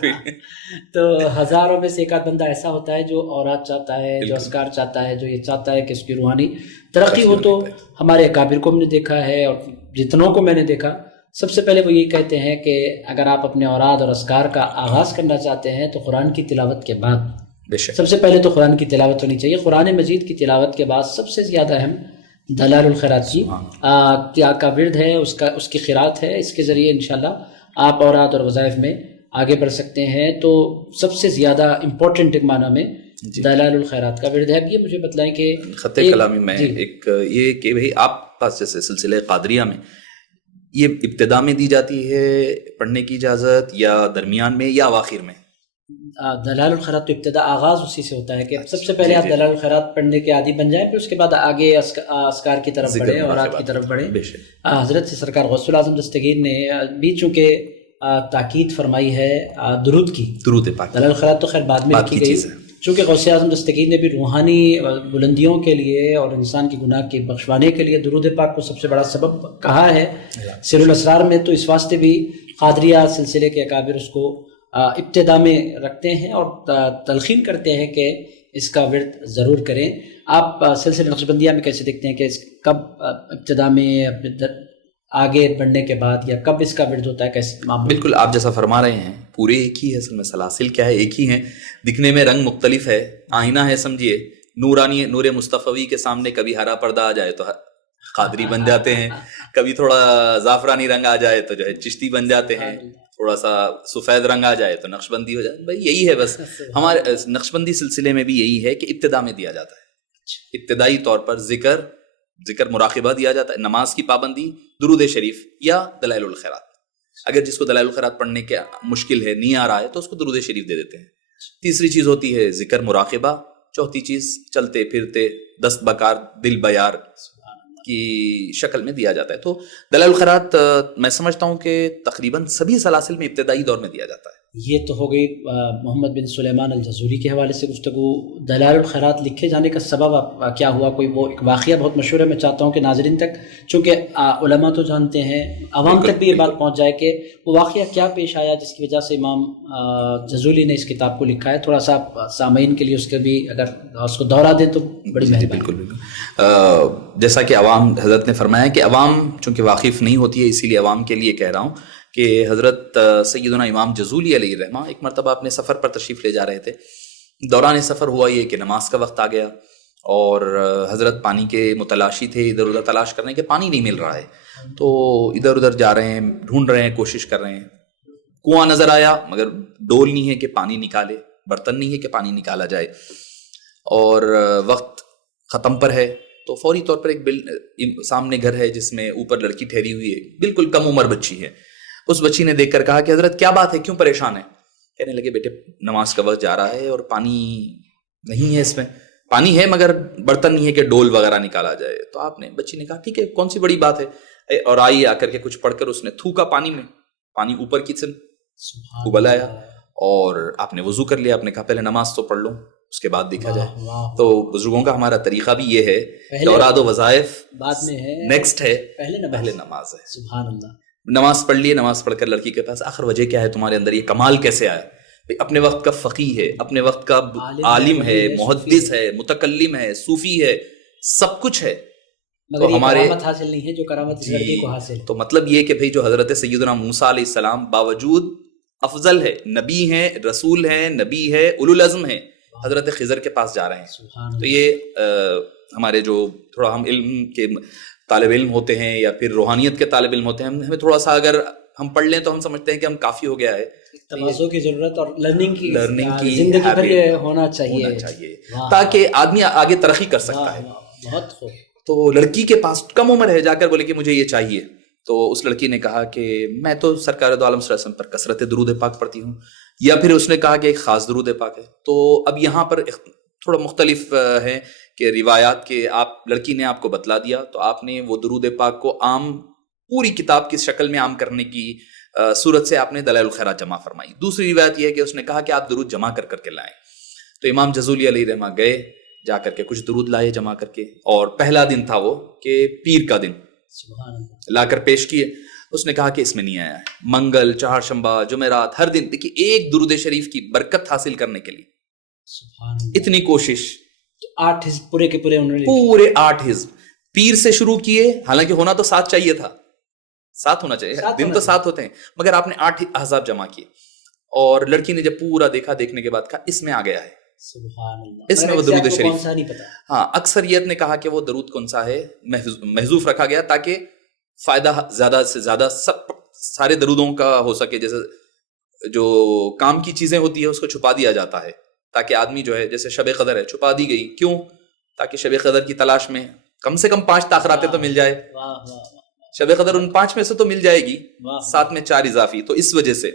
تو ہزاروں میں سے ایک آدھ بندہ ایسا ہوتا ہے جو اوراد چاہتا ہے، جو اذکار چاہتا ہے، جو یہ چاہتا ہے کہ اس کی روحانی ترقی ہو. تو ہمارے اکابر کو ہم نے دیکھا ہے اور جتنوں کو میں نے دیکھا، سب سے پہلے وہ یہی کہتے ہیں کہ اگر آپ اپنے اوراد اور اذکار کا آغاز کرنا چاہتے ہیں تو قرآن کی تلاوت کے بعد سب سے پہلے تو قرآن کی تلاوت ہونی چاہیے. قرآن مجید کی تلاوت کے بعد سب سے زیادہ اہم دلائل الخیرات کی کیا کا ورد ہے، اس کی قرات ہے. اس کے ذریعے انشاءاللہ آپ اوراد اور وظائف میں آگے بڑھ سکتے ہیں. تو سب سے زیادہ امپورٹنٹ ایک معنی میں دلائل الخیرات کا ورد ہے. یہ مجھے بتلائیں کہ خط کلامی میں ایک یہ کہ بھئی آپ پاس جیسے سلسلہ قادریہ میں یہ ابتدا میں دی جاتی ہے پڑھنے کی اجازت، یا درمیان میں، یا اواخر میں؟ دلائل الخیرات تو ابتدا آغاز اسی سے ہوتا ہے کہ سب سے پہلے آپ دلائل الخیرات پڑھنے کے عادی بن جائیں، پھر اس کے بعد آگے اذکار کی طرف بڑھیں، اوراد کی طرف بڑھیں. حضرت سرکار غوث الاعظم دستگیر نے بھی چونکہ تاکید فرمائی ہے درود کی، درود پاک. دلائل الخیرات تو خیر بعد میں لکھی گئی، چونکہ غوث اعظم دستگیر نے بھی روحانی بلندیوں کے لیے اور انسان کی گناہ کے بخشوانے کے لیے درود پاک کو سب سے بڑا سبب کہا ہے. سر الاسرار میں تو اس واسطے بھی قادریہ سلسلے کے اکابر اس کو ابتدا میں رکھتے ہیں اور تلقین کرتے ہیں کہ اس کا ورد ضرور کریں. آپ سلسلہ نقشبندیہ میں کیسے دیکھتے ہیں کہ کب ابتدا میں آگے بڑھنے کے بعد، یا کب اس کا ورد ہوتا ہے، کیسے؟ بالکل آپ جیسا فرما رہے ہیں، پورے ایک ہی ہے اصل میں. سلاسل کیا ہے؟ ایک ہی ہیں، دکھنے میں رنگ مختلف ہے، آئینہ ہے سمجھیے. نورانی نور مصطفی کے سامنے کبھی ہرا پردہ آ جائے تو قادری بن جاتے ہیں, کبھی تھوڑا زعفرانی رنگ آ جائے تو جو ہے چشتی بن جاتے ہیں, تھوڑا سا سفید رنگ آ جائے تو نقش بندی ہو جائے. بھائی یہی ہے بس, ہمارے نقش بندی سلسلے میں بھی یہی ہے کہ ابتدا میں دیا جاتا ہے, ابتدائی طور پر ذکر مراقبہ دیا جاتا ہے, نماز کی پابندی, درود شریف یا دلائل الخیرات. اگر جس کو دلائل الخیرات پڑھنے کے مشکل ہے, نہیں آ رہا ہے, تو اس کو درود شریف دے دیتے ہیں. تیسری چیز ہوتی ہے ذکر مراقبہ. چوتھی چیز چلتے پھرتے دست بکار دل بیار کی شکل میں دیا جاتا ہے. تو دلائل الخیرات میں سمجھتا ہوں کہ تقریباً سبھی سلاسل میں ابتدائی دور میں دیا جاتا ہے. یہ تو ہو گئی محمد بن سلیمان الجزوری کے حوالے سے گفتگو. دلائل الخیرات لکھے جانے کا سبب کیا ہوا؟ کوئی وہ ایک واقعہ بہت مشہور ہے, میں چاہتا ہوں کہ ناظرین تک, چونکہ علماء تو جانتے ہیں, عوام تک بھی یہ بات پہنچ جائے کہ وہ واقعہ کیا پیش آیا جس کی وجہ سے امام جزولی نے اس کتاب کو لکھا ہے. تھوڑا سا سامعین کے لیے اس کے بھی اگر اس کو دوہرا دیں تو بڑی مہربانی. بالکل. جیسا کہ عوام, حضرت نے فرمایا کہ عوام چونکہ واقف نہیں ہوتی ہے, اسی لیے عوام کے لیے کہہ رہا ہوں کہ حضرت سیدنا امام جزولی علیہ الرحمہ ایک مرتبہ اپنے سفر پر تشریف لے جا رہے تھے. دوران سفر ہوا یہ کہ نماز کا وقت آ گیا اور حضرت پانی کے متلاشی تھے, ادھر ادھر تلاش کرنے کے, پانی نہیں مل رہا ہے. تو ادھر ادھر جا رہے ہیں, ڈھونڈ رہے ہیں, کوشش کر رہے ہیں. کنواں نظر آیا مگر ڈول نہیں ہے کہ پانی نکالے, برتن نہیں ہے کہ پانی نکالا جائے, اور وقت ختم پر ہے. تو فوری طور پر ایک سامنے گھر ہے جس میں اوپر لڑکی ٹھہری ہوئی ہے, بالکل کم عمر بچی ہے. اس بچی نے دیکھ کر کہا کہ حضرت کیا بات ہے, کیوں پریشان ہے؟ کہنے لگے بیٹے نماز کا وقت جا رہا ہے اور پانی نہیں ہے, اس میں پانی ہے مگر برتن نہیں ہے کہ ڈول وغیرہ نکالا جائے. تو آپ نے, بچی نے کہا ٹھیک ہے کون سی بڑی بات ہے, اور آئی, آ کر کے کچھ پڑھ کر اس نے تھوکا پانی میں, پانی اوپر کی سے ابل آیا, اور آپ نے وضو کر لیا. آپ نے کہا پہلے نماز تو پڑھ لو اس کے بعد دیکھا جائے. تو بزرگوں کا ہمارا طریقہ بھی یہ ہے, اوراد و وظائف بعد میں ہے, نیکسٹ ہے, پہلے نماز ہے. سبحان اللہ. نماز پڑھ لیے, نماز پڑھ کر لڑکی کے پاس, آخر وجہ کیا ہے تمہارے اندر, یہ کمال کیسے آیا؟ اپنے وقت کا فقیہ ہے, اپنے وقت کا عالم ہے, محدث ہے, متکلم ہے, صوفی ہے, سب کچھ ہے, مگر ہمارے کرامت حاصل نہیں ہے جو کرامت اس لڑکی کو حاصل ہے. تو مطلب یہ کہ بھئی جو حضرت سیدنا موسیٰ علیہ السلام باوجود افضل ہے, نبی ہیں, رسول ہیں, نبی ہے, اولو العزم ہے, حضرت خضر کے پاس جا رہے ہیں. تو یہ ہمارے جو تھوڑا ہم علم کے طالب علم ہوتے ہیں یا پھر روحانیت کے طالب علم ہوتے ہیں, ہمیں تھوڑا سا اگر ہم پڑھ لیں تو ہم سمجھتے ہیں کہ ہم کافی ہو گیا ہے. تواضع کی ضرورت اور لرننگ کی زندگی پر یہ ہونا چاہیے تاکہ آدمی آگے ترقی کر سکتا ہے. بہت خوب. تو لڑکی کے پاس کم عمر ہے, جا کر بولے کہ مجھے یہ چاہیے. تو اس لڑکی نے کہا کہ میں تو سرکار دو عالم صلی اللہ علیہ وسلم پر کثرت درود پاک پڑھتی ہوں, یا پھر اس نے کہا کہ ایک خاص درود پاک ہے. تو اب یہاں پر تھوڑا مختلف ہے کہ روایات کے, آپ لڑکی نے آپ کو بتلا دیا تو آپ نے وہ درود پاک کو عام پوری کتاب کی شکل میں عام کرنے کی صورت سے آپ نے دلائل الخیرات جمع فرمائی. دوسری روایت یہ ہے کہ اس نے کہا کہ آپ درود جمع کر کر کے لائیں. تو امام جزولی علیہ رحمہ گئے, جا کر کے کچھ درود لائے جمع کر کے, اور پہلا دن تھا وہ کہ پیر کا دن, لا کر پیش کیے. اس نے کہا کہ اس میں نہیں آیا ہے, منگل, چہارشنبہ, جمعرات, ہر دن. دیکھیے ایک درود شریف کی برکت حاصل کرنے کے لیے اتنی کوشش, 8 حزب پورے کے پورے انہوں نے, پورے 8 حزب پیر سے شروع کیے. حالانکہ ہونا تو 7 چاہیے تھا, 7 ہونا چاہیے, دن تو 7 ہوتے ہیں, مگر آپ نے 8 احزاب جمع کیے. اور لڑکی نے جب پورا دیکھا, دیکھنے کے بعد کہا اس میں آ گیا ہے, سبحان اللہ, اس میں وہ درود شریف. نہیں پتا. ہاں, اکثریت نے کہا کہ وہ درود کون سا ہے, محذوف رکھا گیا تاکہ فائدہ زیادہ سے زیادہ سارے درودوں کا ہو سکے. جیسے جو کام کی چیزیں ہوتی ہے اس کو چھپا دیا جاتا ہے تاکہ آدمی جو ہے, جیسے شب قدر ہے, چھپا دی گئی, کیوں؟ تاکہ شب قدر کی تلاش میں کم سے کم 5 تاخراتیں تو مل جائے. شب قدر ان 5 میں سے تو مل جائے گی, 7 میں 4 اضافی. تو اس وجہ سے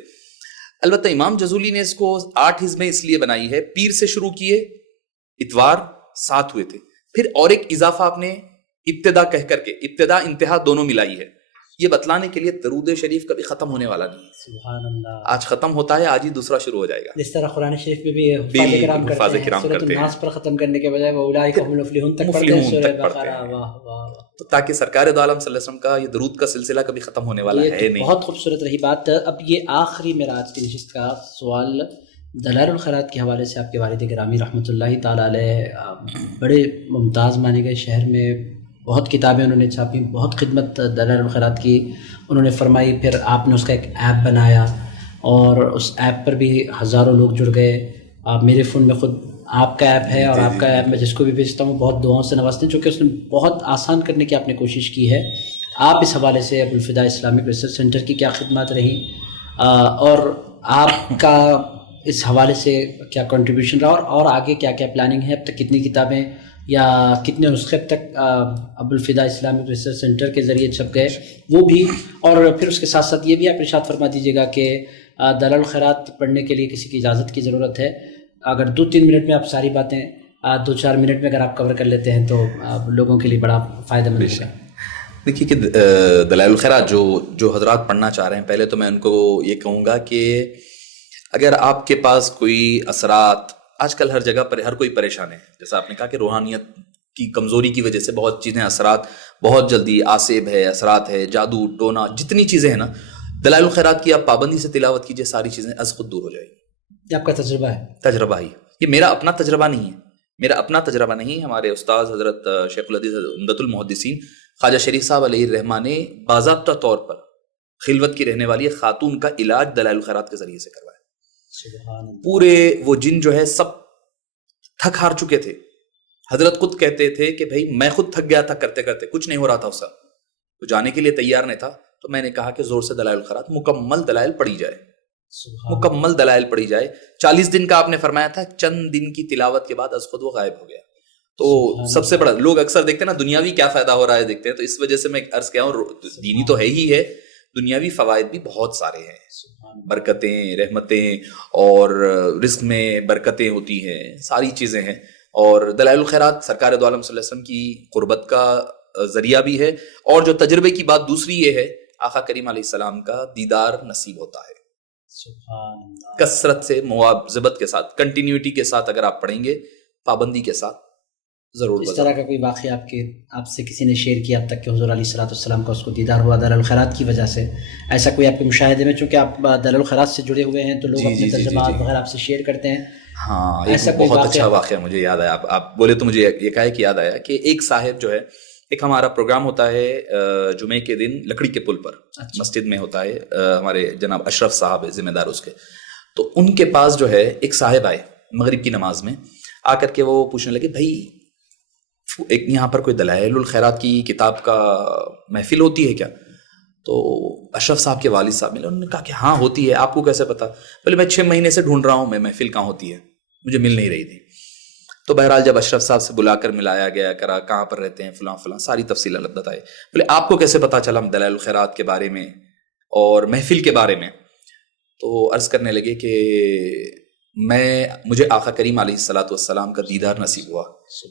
البتہ امام جزولی نے اس کو 8 حزب میں اس لیے بنائی ہے, پیر سے شروع کیے, اتوار 7 ہوئے تھے, پھر اور ایک اضافہ آپ نے ابتدا کہہ کر کے, ابتدا انتہا دونوں ملائی ہے, یہ بتلانے کے لیے درود شریف کبھی ختم ہونے والا نہیں ہے. سبحان اللہ. آج ختم ہوتا ہے, آج ہی دوسرا شروع ہو جائے گا. جس طرح قرآن شریف میں بھی حفاظ کرام کرتے ہیں, سورۃ الناس پر ختم کرنے کے بجائے وہ اولئک هم المفلحون تک پڑھتے ہیں, سورۃ بقرہ. واہ واہ. تو تاکہ سرکار دو عالم صلی اللہ علیہ وسلم کا یہ درود کا سلسلہ کبھی ختم ہونے والا ہے نہیں. بہت خوبصورت رہی بات. اب یہ آخری میرا آج کی نشست کا سوال دلائل الخیرات کے حوالے سے. آپ کے والد گرامی رحمۃ اللہ تعالیٰ علیہ بڑے ممتاز مانے گئے, شہر میں بہت کتابیں انہوں نے چھاپی, بہت خدمت دلائل الخیرات کی انہوں نے فرمائی. پھر آپ نے اس کا ایک ایپ بنایا اور اس ایپ پر بھی ہزاروں لوگ جڑ گئے. آپ میرے فون میں خود آپ کا ایپ ہے اور آپ کا ایپ میں جس کو بھی بھیجتا ہوں بہت دعاؤں سے نوازتے ہیں، چونکہ اس نے بہت آسان کرنے کی آپ نے کوشش کی ہے. آپ اس حوالے سے ابوالفدا اسلامک ریسرچ سینٹر کی کیا خدمات رہیں اور آپ کا اس حوالے سے کیا کنٹریبیوشن رہا اور آگے کیا کیا پلاننگ ہے؟ اب تک کتنی کتابیں یا کتنے نسخے اب تک ابوالفدا اسلامک ریسرچ سینٹر کے ذریعے چھپ گئے وہ بھی، اور پھر اس کے ساتھ ساتھ یہ بھی آپ ارشاد فرما دیجیے گا کہ دلائل الخیرات پڑھنے کے لیے کسی کی اجازت کی ضرورت ہے. اگر 2-3 منٹ میں آپ ساری باتیں 2-4 منٹ میں اگر آپ کور کر لیتے ہیں تو لوگوں کے لیے بڑا فائدہ ملے گا. دیکھیے کہ دلائل الخیرات جو حضرات پڑھنا چاہ رہے ہیں، پہلے تو میں ان کو یہ کہوں گا کہ اگر آپ کے پاس کوئی اثرات، آج کل ہر جگہ پر ہر کوئی پریشان ہے، جیسا آپ نے کہا کہ روحانیت کی کمزوری کی وجہ سے بہت چیزیں اثرات بہت جلدی، آسیب ہے، اثرات ہے، جادو ٹونا، جتنی چیزیں ہیں نا، دلائل الخیرات کی آپ پابندی سے تلاوت کیجئے، ساری چیزیں از خود دور ہو جائیں گی. یہ آپ کا تجربہ ہے؟ تجربہ ہی، یہ میرا اپنا تجربہ نہیں ہے، ہمارے استاد حضرت شیخ الحدیث عمدۃ المحدثین خواجہ شریف صاحب علیہ الرحمہ نے باضابطہ طور پر خلوت کی رہنے والی خاتون کا علاج دلائل الخیرات کے ذریعے سے کروایا. پورے وہ جن جو ہے سب تھک ہار چکے تھے. حضرت خود کہتے تھے کہ بھائی میں خود تھک گیا تھا، کرتے کرتے کچھ نہیں ہو رہا تھا، اس کا وہ جانے کے لیے تیار نہیں تھا. تو میں نے کہا کہ زور سے دلائل الخیرات مکمل دلائل پڑھی جائے، مکمل دلائل پڑھی جائے. 40 دن کا آپ نے فرمایا تھا، چند دن کی تلاوت کے بعد از خود وہ غائب ہو گیا. تو سب سے بڑا لوگ اکثر دیکھتے ہیں نا دنیاوی کیا فائدہ ہو رہا ہے دیکھتے ہیں، تو اس وجہ سے میں عرض کیا ہوں، دینی تو ہے ہی ہے، دنیاوی فوائد بھی بہت سارے ہیں، برکتیں، رحمتیں اور رزق میں برکتیں ہوتی ہیں، ساری چیزیں ہیں. اور دلائل الخیرات سرکار دو عالم صلی اللہ علیہ وسلم کی قربت کا ذریعہ بھی ہے. اور جو تجربے کی بات دوسری یہ ہے، آقا کریم علیہ السلام کا دیدار نصیب ہوتا ہے. کثرت سے، مواظبت کے ساتھ، کنٹینیوٹی کے ساتھ اگر آپ پڑھیں گے، پابندی کے ساتھ ضرور. اس طرح کا کوئی واقعہ آپ سے کسی نے شیئر کیا اب تک کہ حضور علیہ الصلوۃ والسلام کا اس کو دیدار ہوا دلائل الخیرات کی وجہ سے؟ ایسا کوئی آپ کے مشاہدے میں، چونکہ آپ دلائل الخیرات سے جڑے ہوئے ہیں تو لوگ اپنے تجربات وغیرہ آپ سے شیئر کرتے ہیں. ہاں، ایک بہت اچھا واقعہ مجھے یاد آیا، آپ بولے تو مجھے یہ کہا کہ یاد آیا کہ ایک صاحب جو ہے، ایک ہمارا پروگرام ہوتا ہے جمعے کے دن لکڑی کے پل پر مسجد میں ہوتا ہے، ہمارے جناب اشرف صاحب ذمہ دار اس کے. تو ان کے پاس جو ہے ایک صاحب آئے مغرب کی نماز میں، آ کر کے وہ پوچھنے لگے بھائی ایک یہاں پر کوئی دلائل الخیرات کی کتاب کا محفل ہوتی ہے کیا؟ تو اشرف صاحب کے والد صاحب ملے، انہوں نے کہا کہ ہاں ہوتی ہے. آپ کو کیسے پتا؟ بولے میں 6 مہینے سے ڈھونڈ رہا ہوں، میں محفل کہاں ہوتی ہے، مجھے مل نہیں رہی تھی. تو بہرحال جب اشرف صاحب سے بلا کر ملایا گیا، کرا کہاں پر رہتے ہیں، فلاں فلاں ساری تفصیلات بتائے. بولے آپ کو کیسے پتا چلا دلائل الخیرات کے بارے میں اور محفل کے بارے میں؟ تو عرض کرنے لگے کہ مجھے آقا کریم علیہ الصلوۃ والسلام کا دیدار نصیب ہوا،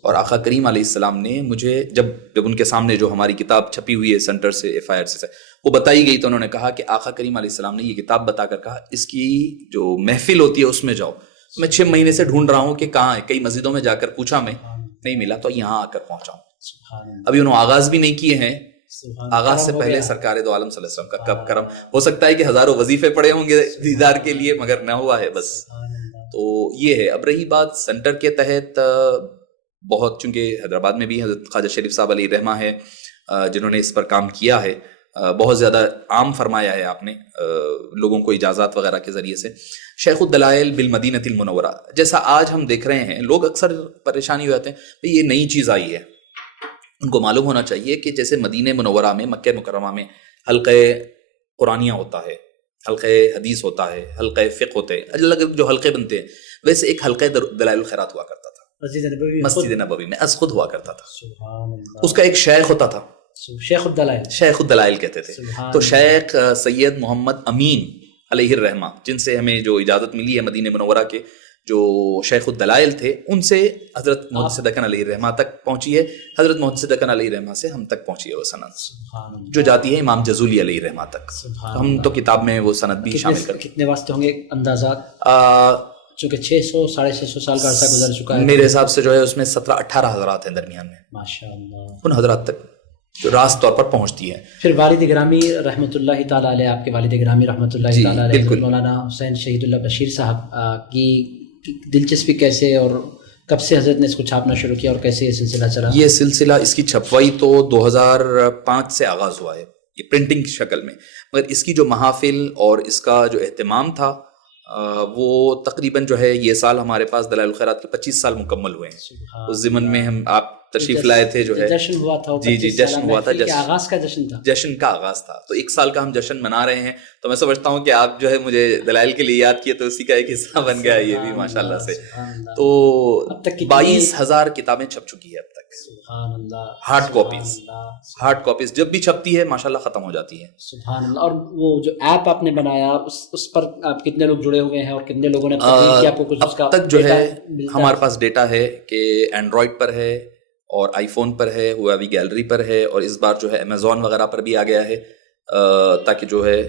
اور آقا کریم علیہ السلام نے مجھے جب ان کے سامنے جو ہماری کتاب چھپی ہوئی ہے سینٹر سے FIR سے وہ بتائی گئی، تو انہوں نے کہا کہ آقا کریم علیہ السلام نے یہ کتاب بتا کر کہا اس کی جو محفل ہوتی ہے اس میں جاؤ. میں 6 مہینے سے ڈھونڈ رہا ہوں کہ کہاں ہے، کئی مسجدوں میں جا کر پوچھا، میں نہیں ملا، تو یہاں آ کر پہنچا ہوں. ابھی انہوں آغاز بھی نہیں کیے ہیں، آغاز سے پہلے سرکار دو عالم صلی اللہ علیہ وسلم کا کب کرم. ہو سکتا ہے کہ ہزاروں وظیفے پڑے ہوں گے دیدار کے لیے، مگر نہ ہوا ہے بس. تو یہ ہے. اب رہی بات سینٹر کے تحت، بہت چونکہ حیدرآباد میں بھی حضرت خواجہ شریف صاحب علیہ الرحمہ ہے جنہوں نے اس پر کام کیا ہے، بہت زیادہ عام فرمایا ہے آپ نے لوگوں کو اجازات وغیرہ کے ذریعے سے. شیخ الدلائل بالمدینہ المنورہ جیسا آج ہم دیکھ رہے ہیں، لوگ اکثر پریشانی ہو جاتے ہیں یہ نئی چیز آئی ہے. ان کو معلوم ہونا چاہیے کہ جیسے مدینہ منورہ میں، مکہ مکرمہ میں حلقہ قرآنیہ ہوتا ہے، حلقہ حدیث ہوتا ہے، حلقہ فقہ ہوتے ہیں، الگ الگ جو حلقے بنتے ہیں، ویسے ایک حلقہ دلائل الخیرات ہوا کرتا تھا مسجد نبوی میں، از خود ہوا کرتا تھا. اس کا ایک شیخ ہوتا تھا، شیخ الدلائل کہتے تھے. تو شیخ سید محمد امین علیہ الرحمہ، جن سے ہمیں جو اجازت ملی ہے مدینہ منورہ کے جو شیخ الدلائل تھے، ان سے حضرت محمد صدقن علیہ الرحمہ تک پہنچی ہے، حضرت محمد صدقن علیہ الرحمہ سے ہم تک پہنچی ہے وہ سند جو جاتی ہے امام جزولی علیہ الرحمہ تک. ہم تو کتاب میں وہ سند بھی شامل کر. کتنے واسطے ہوں گے اندازات؟ چونکہ 600-650 سال کا عرصہ گزر چکا ہے، میرے حساب سے جو ہے اس میں 17-18 حضرات ہیں درمیان میں، ماشاءاللہ، ان حضرات تک جو راست طور پر پہنچتی ہے. پھر والد گرامی رحمۃ اللہ تعالیٰ علیہ، آپ کے والد گرامی رحمۃ اللہ تعالیٰ علیہ، مولانا حسین شہید اللہ بشیر صاحب کی دلچسپی کیسے اور کب سے حضرت نے اس کو چھاپنا شروع کیا اور کیسے یہ سلسلہ چلا؟ یہ سلسلہ، اس کی چھپوائی تو 2005 سے آغاز ہوا ہے، یہ پرنٹنگ شکل میں، مگر اس کی جو محافل اور اس کا جو اہتمام تھا وہ تقریباً جو ہے یہ سال ہمارے پاس دلائل الخیرات کے 25 سال مکمل ہوئے ہیں. اس ضمن میں ہم آپ تشریف لائے تھے جو ہے جشن ہوا تھا. جی جشن ہوا تھا, آغاز کا جشن تھا, جشن کا آغاز تھا. تو 1 سال کا ہم جشن منا رہے ہیں. تو میں سمجھتا ہوں کہ آپ جو ہے مجھے دلائل کے لیے یاد کیے تو اسی کا ایک حصہ بن گیا یہ بھی ماشاء اللہ سے. تو 22,000 کتابیں چھپ چکی ہے اب تک, ہارڈ کاپیز جب بھی چھپتی ہے ماشاء اللہ ختم ہو جاتی ہے. سبحان اللہ. اور وہ جو ایپ آپ نے بنایا اس پر آپ کتنے لوگ جڑے ہوئے ہیں اور کتنے لوگوں نے آپ کو کچھ اس کا اب تک جو ہے ہمارے پاس ڈیٹا ہے کہ اینڈرائڈ پر ہے اور آئی فون پر ہے, ہواوی گیلری پر ہے, اور اس بار جو ہے امیزون وغیرہ پر بھی آ گیا ہے, تاکہ جو ہے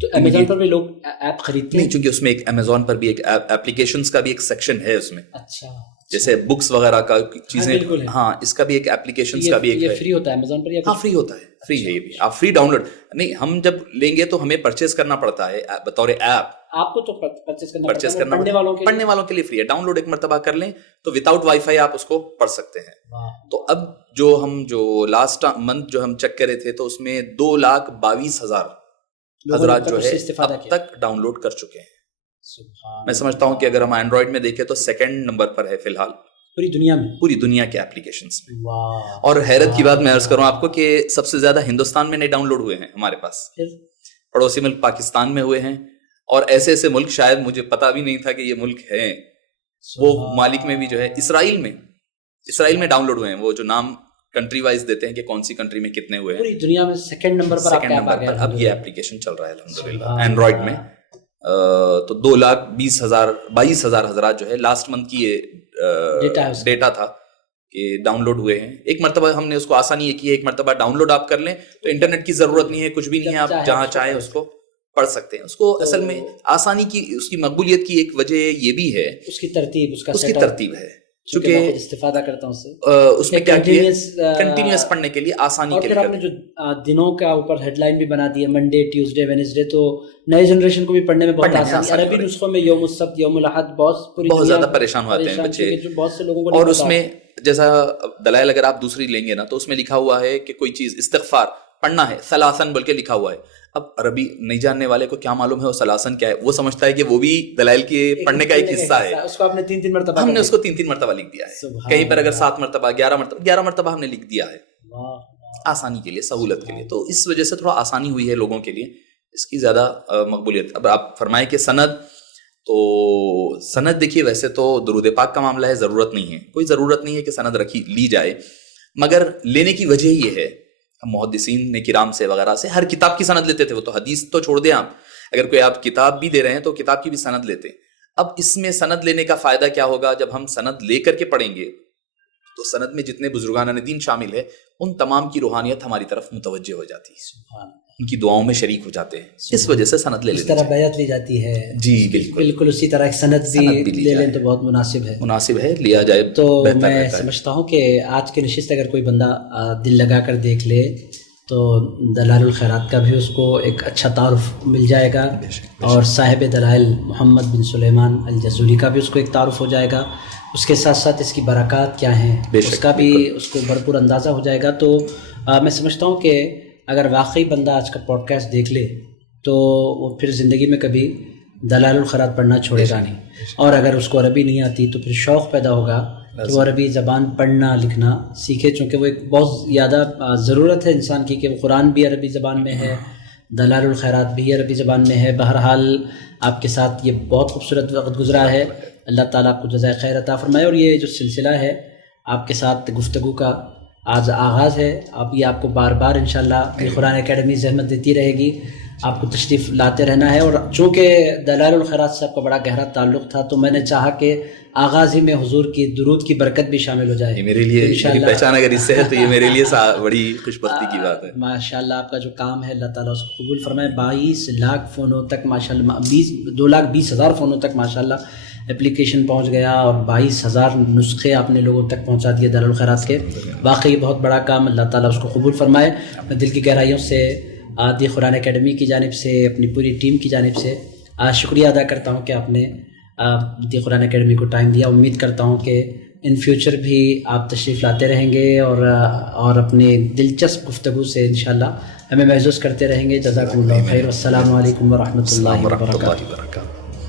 تو امیزون پر بھی لوگ ایپ خریدتے ہیں, چونکہ اس میں ایک امیزون پر بھی ایک ایپلیکیشنز کا بھی ایک سیکشن ہے اس میں. اچھا, جیسے بکس وغیرہ کا چیزیں, ہاں اس کا بھی ایک ایپلیکیشنز کا بھی ایک ہے. فری ہوتا ہے امیزون پر؟ ہاں فری ہوتا ہے, فری ہے یہ بھی, آپ فری ڈاؤن لوڈ نہیں, ہم جب لیں گے تو ہمیں پرچیز کرنا پڑتا ہے بطور ایپ. آپ کو تو پرچیز کرنا پڑھنے والوں کے لیے فری ہے. ڈاؤن لوڈ ایک مرتبہ کر لیں تو وداؤٹ وائی فائی آپ اس کو پڑھ سکتے ہیں. تو اب جو لاسٹ منتھ جو ہم چیک کرے تھے تو اس میں 2,22,000 حضرات جو ہے اب تک ڈاؤن لوڈ کر چکے ہیں. میں سمجھتا ہوں کہ اگر ہم اینڈرائڈ میں دیکھیں تو 2nd نمبر پر ہے فی الحال پوری دنیا کے اپلیکیشنز میں. اور حیرت کی بات میں عرض کروں آپ کو کہ سب سے زیادہ ہندوستان میں نہیں ڈاؤن لوڈ ہوئے ہیں ہمارے پاس, پڑوسی ملک پاکستان میں ہوئے ہیں, اور ایسے ایسے ملک شاید مجھے پتا بھی نہیں تھا کہ یہ ملک ہیں, وہ ممالک میں بھی جو ہے اسرائیل میں ڈاؤن لوڈ ہوئے ہیں. وہ جو نام کنٹری وائز دیتے ہیں کہ کون سی کنٹری میں کتنے ہوئے ہیں, پوری دنیا میں 2nd نمبر پر اب یہ ایپلیکیشن چل رہا ہے الحمدللہ اینڈرائڈ میں. تو 2,22,000 حضرات جو ہے لاسٹ منتھ کی یہ ڈیٹا تھا کہ ڈاؤن لوڈ ہوئے ہیں. ایک مرتبہ ہم نے اس کو آسانی یہ کی ہے, ایک مرتبہ ڈاؤن لوڈ آپ کر لیں تو انٹرنیٹ کی ضرورت نہیں ہے, کچھ بھی نہیں ہے, آپ جہاں چاہیں اس کو پڑھ سکتے ہیں. اس کو اصل میں آسانی کی, اس کی مقبولیت کی ایک وجہ یہ بھی ہے, اس کی ترتیب ہے. چونکہ استفادہ کرتا ہوں اس میں کیا کیا کنٹینیوس پڑھنے کے لیے آسانی کے لیے. اور آپ نے جو دنوں کا اوپر ہیڈ لائن بھی بنا دی ہے, منڈے, ٹیوزڈے, وینسڈے, تو نئے جنریشن کو بھی پڑھنے میں بہت آسانی. عربی نسخوں میں یوم السبت, یوم الاحد بہت زیادہ پریشان ہوتے ہیں بچے, بہت سے لوگوں کو. اور اس میں جیسا دلائل اگر آپ دوسری لیں گے نا تو اس میں لکھا ہوا ہے کہ کوئی چیز استغفار پڑھنا ہے, ثلاثن بول کے لکھا ہوا ہے. اب عربی نہیں جاننے والے کو کیا معلوم ہے وہ ثلاثن کیا ہے, وہ سمجھتا ہے کہ وہ بھی دلائل کے پڑھنے کا ایک حصہ ہے. اس کو آپ نے 3 مرتبہ, ہم نے اس کو 3 مرتبہ لکھ دیا ہے. کہیں پر اگر 7 مرتبہ 11 مرتبہ ہم نے لکھ دیا ہے آسانی کے لیے, سہولت کے لیے. تو اس وجہ سے تھوڑا آسانی ہوئی ہے لوگوں کے لیے, اس کی زیادہ مقبولیت. اب آپ فرمائیں کہ سند دیکھیے, ویسے تو درود پاک کا معاملہ ہے, ضرورت نہیں ہے, کوئی ضرورت نہیں ہے کہ سند لی جائے, مگر لینے کی وجہ یہ ہے, محدثین نے کرام سے وغیرہ سے ہر کتاب کی سند لیتے تھے. وہ تو حدیث تو چھوڑ دیں آپ, اگر کوئی آپ کتاب بھی دے رہے ہیں تو کتاب کی بھی سند لیتے. اب اس میں سند لینے کا فائدہ کیا ہوگا, جب ہم سند لے کر کے پڑھیں گے تو سند میں جتنے بزرگان دین شامل ہے ان تمام کی روحانیت ہماری طرف متوجہ ہو جاتی ہے, ان کی دعاؤں میں شریک ہو جاتے ہیں. اس وجہ سے سند لے لیتے ہیں. اس طرح بیعت لی جاتی ہے. جی بالکل اسی طرح سند بھی لے لیں تو بہت مناسب ہے لیا جائے. تو میں سمجھتا ہوں کہ آج کی نشست اگر کوئی بندہ دل لگا کر دیکھ لے تو دلائل الخیرات کا بھی اس کو ایک اچھا تعارف مل جائے گا, اور صاحب دلائل محمد بن سلیمان الجزوری کا بھی اس کو ایک تعارف ہو جائے گا. اس کے ساتھ ساتھ اس کی برکات کیا ہیں اس کا بھی اس کو بھرپور اندازہ ہو جائے گا. تو میں سمجھتا ہوں کہ اگر واقعی بندہ آج کا پوڈ کاسٹ دیکھ لے تو وہ پھر زندگی میں کبھی دلائل الخیرات پڑھنا چھوڑے گا نہیں. اور اگر اس کو عربی نہیں آتی تو پھر شوق پیدا ہوگا کہ وہ عربی زبان پڑھنا لکھنا سیکھے, چونکہ وہ ایک بہت زیادہ ضرورت ہے انسان کی کہ وہ قرآن بھی عربی زبان میں ہے, دلائل الخیرات بھی عربی زبان میں ہے. بہرحال آپ کے ساتھ یہ بہت خوبصورت وقت گزرا ہے, اللہ تعالیٰ آپ کو جزائے خیر عطا فرمائے. اور یہ جو سلسلہ ہے آپ کے ساتھ گفتگو کا آج آغاز ہے, یہ آپ کو بار بار انشاءاللہ قرآن اکیڈمی زحمت دیتی رہے گی, آپ کو تشریف لاتے رہنا ہے. اور چونکہ دلائل الخیرات سے آپ کا بڑا گہرا تعلق تھا تو میں نے چاہا کہ آغاز ہی میں حضور کی درود کی برکت بھی شامل ہو جائے. میرے لیے پہچان اگر اس سے ہے تو یہ میرے لیے بڑی خوش بختی کی بات ہے. ماشاءاللہ آپ کا جو کام ہے اللہ تعالیٰ اس کو قبول فرمائے. 22 لاکھ فونوں تک ماشاءاللہ, 2,20,000 فونوں تک ماشاءاللہ اپلیکیشن پہنچ گیا, اور 22,000 نسخے آپ نے لوگوں تک پہنچا دیے دلائل الخیرات کے. واقعی بہت بڑا کام, اللہ تعالیٰ اس کو قبول فرمائے. میں دل کی گہرائیوں سے دی قرآن اکیڈمی کی جانب سے, اپنی پوری ٹیم کی جانب سے شکریہ ادا کرتا ہوں کہ آپ نے دی قرآن اکیڈمی کو ٹائم دیا. امید کرتا ہوں کہ ان فیوچر بھی آپ تشریف لاتے رہیں گے اور اپنی دلچسپ گفتگو سے انشاءاللہ ہمیں محظوظ کرتے رہیں گے. جزاکم اللہ خیر. السلام علیکم ورحمۃ اللہ وبرکاتہ.